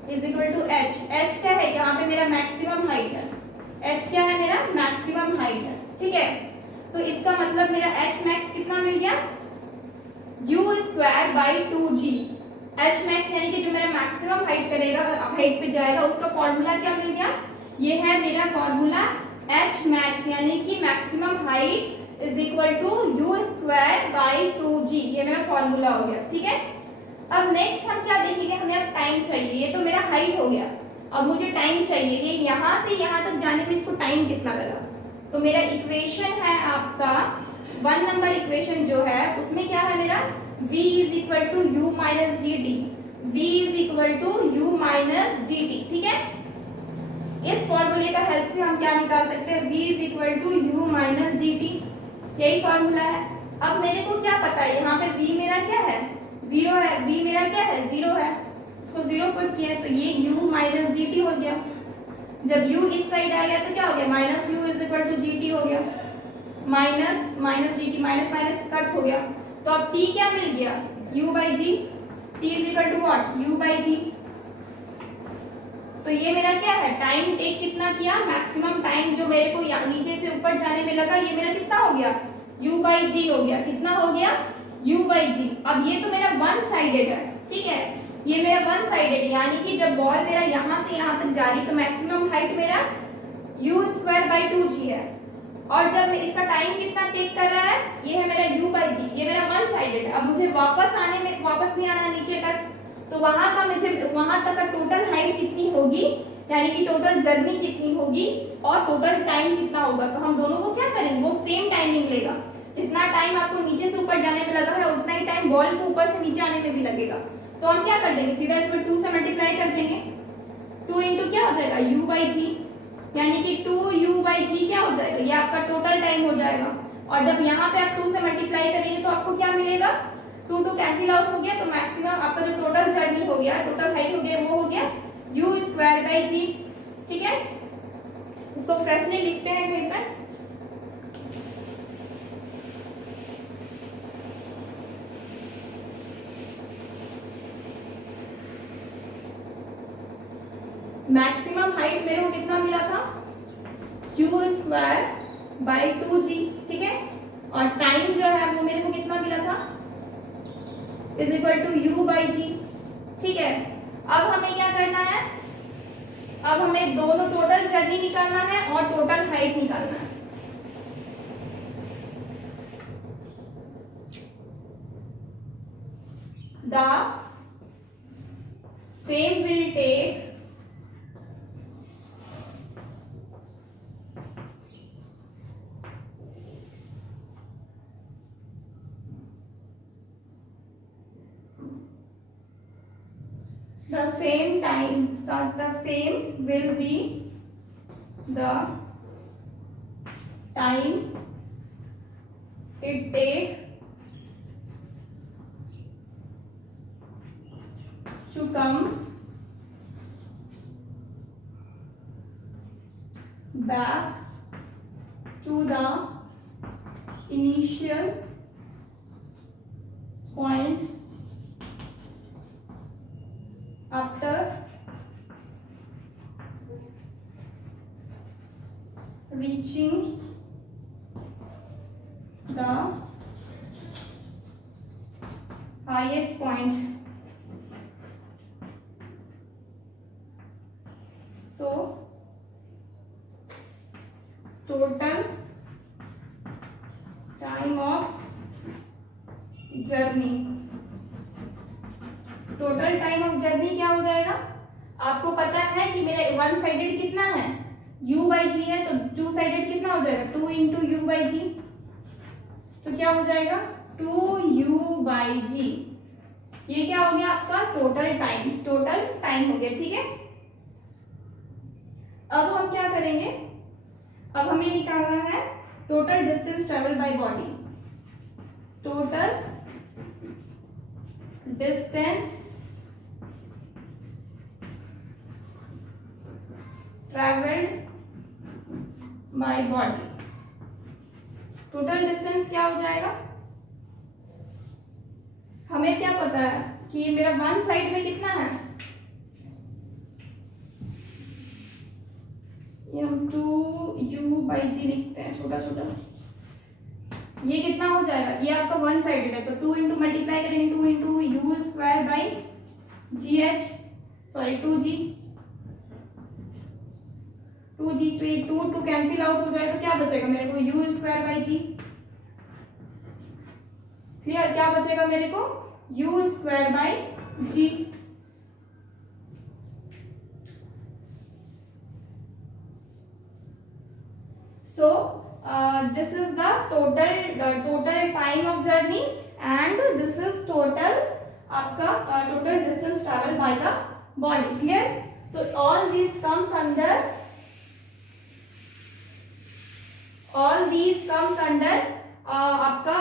is equal to h। h क्या है, यहाँ पे मेरा मैक्सिमम हाइट है, h क्या है, मेरा मैक्सिमम हाइट है, ठीक है। तो इसका मतलब मेरा h मैक्स कितना मिल गया, u square by 2g। h max यानी कि जो मेरा मैक्सिमम हाइट करेगा, हाइट पे जाएगा, उसका फॉर्मूला क्या मिल गया, ये है मेरा फॉर्मूला एच मैक्स यानी कि maximum height is equal to u square by 2g। ये मेरा फॉर्मूला हो गया, ठीक है। अब नेक्स्ट हम क्या देखेंगे, हमें अब टाइम चाहिए। ये तो मेरा हाइट हो गया, अब मुझे टाइम चाहिए कि यहाँ से यहाँ तक जाने में इसको टाइम कितना लगा। तो मेरा इक्वेशन है आपका 1 नंबर इक्वेशन जो है उसमें क्या है मेरा v is equal to u minus g t, v is equal to u minus g t, ठीक है। इस फॉर्मूले का हेल्प से हम क्या निकाल सकते हैं, v is equal to u minus g t, यही फॉर्मूला है। अब मेरे को क्या पता है यहाँ पे v मेरा क्या है, 0 है, v मेरा क्या है 0 है, इसको 0 पुट किया तो ये u माइनस जी टी हो गया। जब u इस साइड आ गया तो क्या हो गया, minus u is equal to g t हो गया, minus minus g t, minus minus cut हो गया। तो अब t क्या मिल गया, u by g, t is equal to what, u by g. तो ये मेरा क्या है, टाइम टेक कितना किया, मैक्सिमम टाइम जो मेरे को नीचे से ऊपर जाने में लगा, ये मेरा कितना हो गया, u बाई जी हो गया। कितना हो गया, u बाई जी। अब ये तो मेरा वन साइडेड है, ठीक है, ये मेरा वन साइडेड है, यानी कि जब बॉल मेरा यहाँ से यहाँ तक जा रही तो मैक्सिमम हाइट मेरा u स्क्वायर बाई 2g है। और जब इसका टाइम कितना टेक कर रहा है, ये है मेरा u बाई जी, ये मेरा वन साइडेड है। अब मुझे वापस आने में, वापस नहीं आना नीचे तक, तो वहां का मुझे वहां तक का टोटल हाइट कितनी होगी, यानी कि टोटल जर्नी कितनी होगी और टोटल टाइम कितना होगा। तो हम दोनों को क्या करेंगे, वो सेम टाइमिंग लेगा। जितना टाइम आपको नीचे से ऊपर जाने में लगा है उतना ही टाइम बॉल को ऊपर से नीचे आने में भी लगेगा। तो हम क्या कर देंगे, सीधा इसमें 2 से मल्टीप्लाई कर देंगे। 2 इंटू क्या हो जाएगा, u बाई जी, यानी कि 2u बाई जी क्या हो जाएगा, ये आपका टोटल टाइम हो जाएगा। और जब यहाँ पे आप 2 से मल्टीप्लाई करेंगे तो आपको क्या मिलेगा, 2 2 कैंसिल आउट हो गया, तो मैक्सिमम आपका जो टोटल जर्नी हो गया, टोटल हाइट हो गया, वो हो गया u स्क्वायर बाई जी, ठीक है। इसको फ्रेशली लिखते हैं कहीं पर, मैक्सिमम हाइट मेरे को कितना मिला था, u स्क्वायर बाई 2g, ठीक है। और टाइम जो है वो मेरे को कितना मिला था, is equal to u by g, ठीक है। अब हमें क्या करना है, अब हमें दोनों टोटल जर्नी निकालना है और टोटल हाइट निकालना है। The same will take the same time, the same will be the time it take to come back to the initial point after reaching the highest point. So total time of journey, total time of journey क्या हो जाएगा, आपको पता है कि मेरा one sided कितना है, u बाई जी है, तो टू साइडेड कितना हो जाएगा, 2 इंटू यू बाई जी, तो क्या हो जाएगा 2u बाई जी। ये क्या हो गया आपका टोटल टाइम हो गया, ठीक है। अब हम क्या करेंगे, अब हमें निकालना है total distance travel by body, total distance travelled by body. Total distance क्या हो जाएगा, हमें क्या पता है कि ये मेरा वन साइड में कितना है, ये हम 2u बाई जी लिखते हैं छोटा छोटा, ये कितना हो जाएगा, ये आपका वन साइडेड है, तो 2 इंटू मल्टीप्लाई करेंगे 2 into you square by ji H, sorry 2g, 2g, तो ये 2 कैंसिल आउट हो जाए तो क्या बचेगा मेरे को, u square by g. Clear, क्या बचेगा मेरे को, u square by g. So this is the total time of journey and this is total आपका total distance travel by the body. Clear? तो all these comes under आपका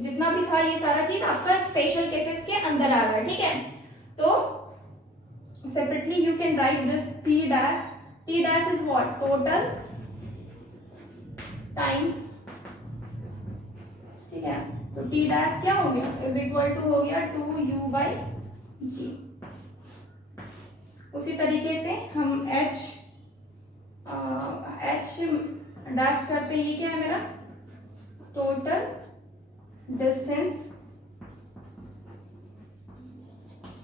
जितना भी था ये सारा चीज आपका स्पेशल केसेस के अंदर आ रहा है, ठीक है। तो separately you can write this t dash. T dash is what, total time, ठीक है। तो t डैश क्या हो गया, इज इक्वल टू हो गया 2u बाई जी। उसी तरीके से हम h डैश करते, ये क्या है मेरा, टोटल डिस्टेंस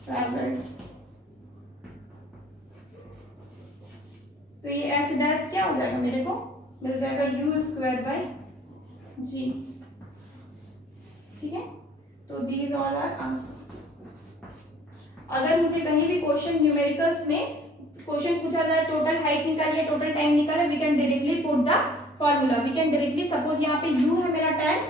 ट्रैवल्ड। तो ये h डैश क्या हो जाएगा मेरे को, मिल जाएगा u स्क्वायर बाई जी, ठीक है। तो दीज ऑल आर आंसर। अगर मुझे कहीं भी क्वेश्चन न्यूमेरिकल्स में क्वेश्चन पूछा जाए टोटल हाइट निकालिए, टोटल टाइम निकालिए, we can directly put the formula. We can directly, suppose यहाँ पे u है मेरा 10,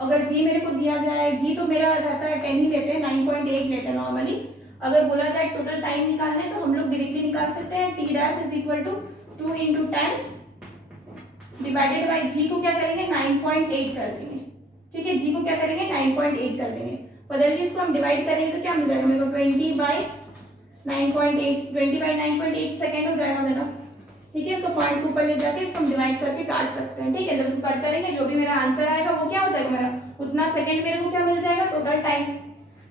अगर g मेरे को दिया जाए, g तो मेरा रहता है 10 ही लेते हैं, 9.8 लेते हैं नॉर्मली। अगर बोला जाए टोटल टाइम निकालना है तो हम लोग डायरेक्टली निकाल सकते हैं, t dash is equal to 2 into 10 divided by g को क्या करेंगे 9.8 कर देंगे, ठीक है। जी को क्या करेंगे 9.8 कर देंगे, बदल के इसको हम डिवाइड करेंगे तो क्या मिल जाएगा मेरे को 20 बाई 9.8 सेकेंड हो जाएगा मेरा, ठीक है। इसको पॉइंट के ऊपर ले जाके इसको हम डिवाइड करके काट सकते हैं, ठीक है। जब इसको कट करेंगे जो भी मेरा आंसर आएगा वो क्या हो जाएगा मेरा, उतना सेकेंड मेरे को क्या मिल जाएगा, टोटल टाइम।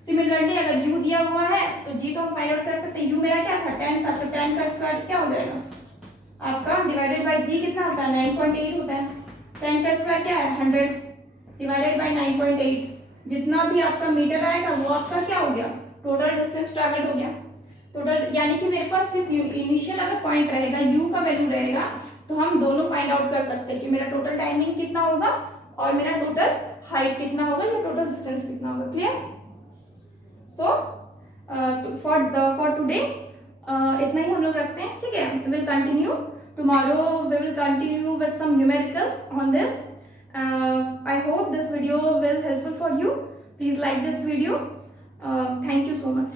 सिमिलरली अगर u दिया हुआ है तो g तो हम फाइंड आउट कर सकते हैं, u मेरा क्या था 10 था, तो 10 का स्क्वायर क्या हो जाएगा आपका, डिवाइडेड बाई जी कितना होता है 9.8 होता है, 10 का स्क्वायर क्या है 100 डिवाइडेड बाई 9.8, जितना भी आपका मीटर आएगा वो आपका क्या हो गया, टोटल डिस्टेंस ट्रैवल्ड हो गया टोटल। यानी कि मेरे पास सिर्फ इनिशियल अगर पॉइंट रहेगा, u का वैल्यू रहेगा, तो हम दोनों फाइंड आउट कर सकते हैं कि मेरा टोटल टाइमिंग कितना होगा और मेरा टोटल हाइट कितना होगा या टोटल डिस्टेंस कितना होगा। क्लियर? सो फॉर टुडे इतना ही हम लोग रखते हैं, ठीक है। Will continue tomorrow, we will continue with some numericals on this. I hope this video will helpful for you. Please like this video. Thank you so much.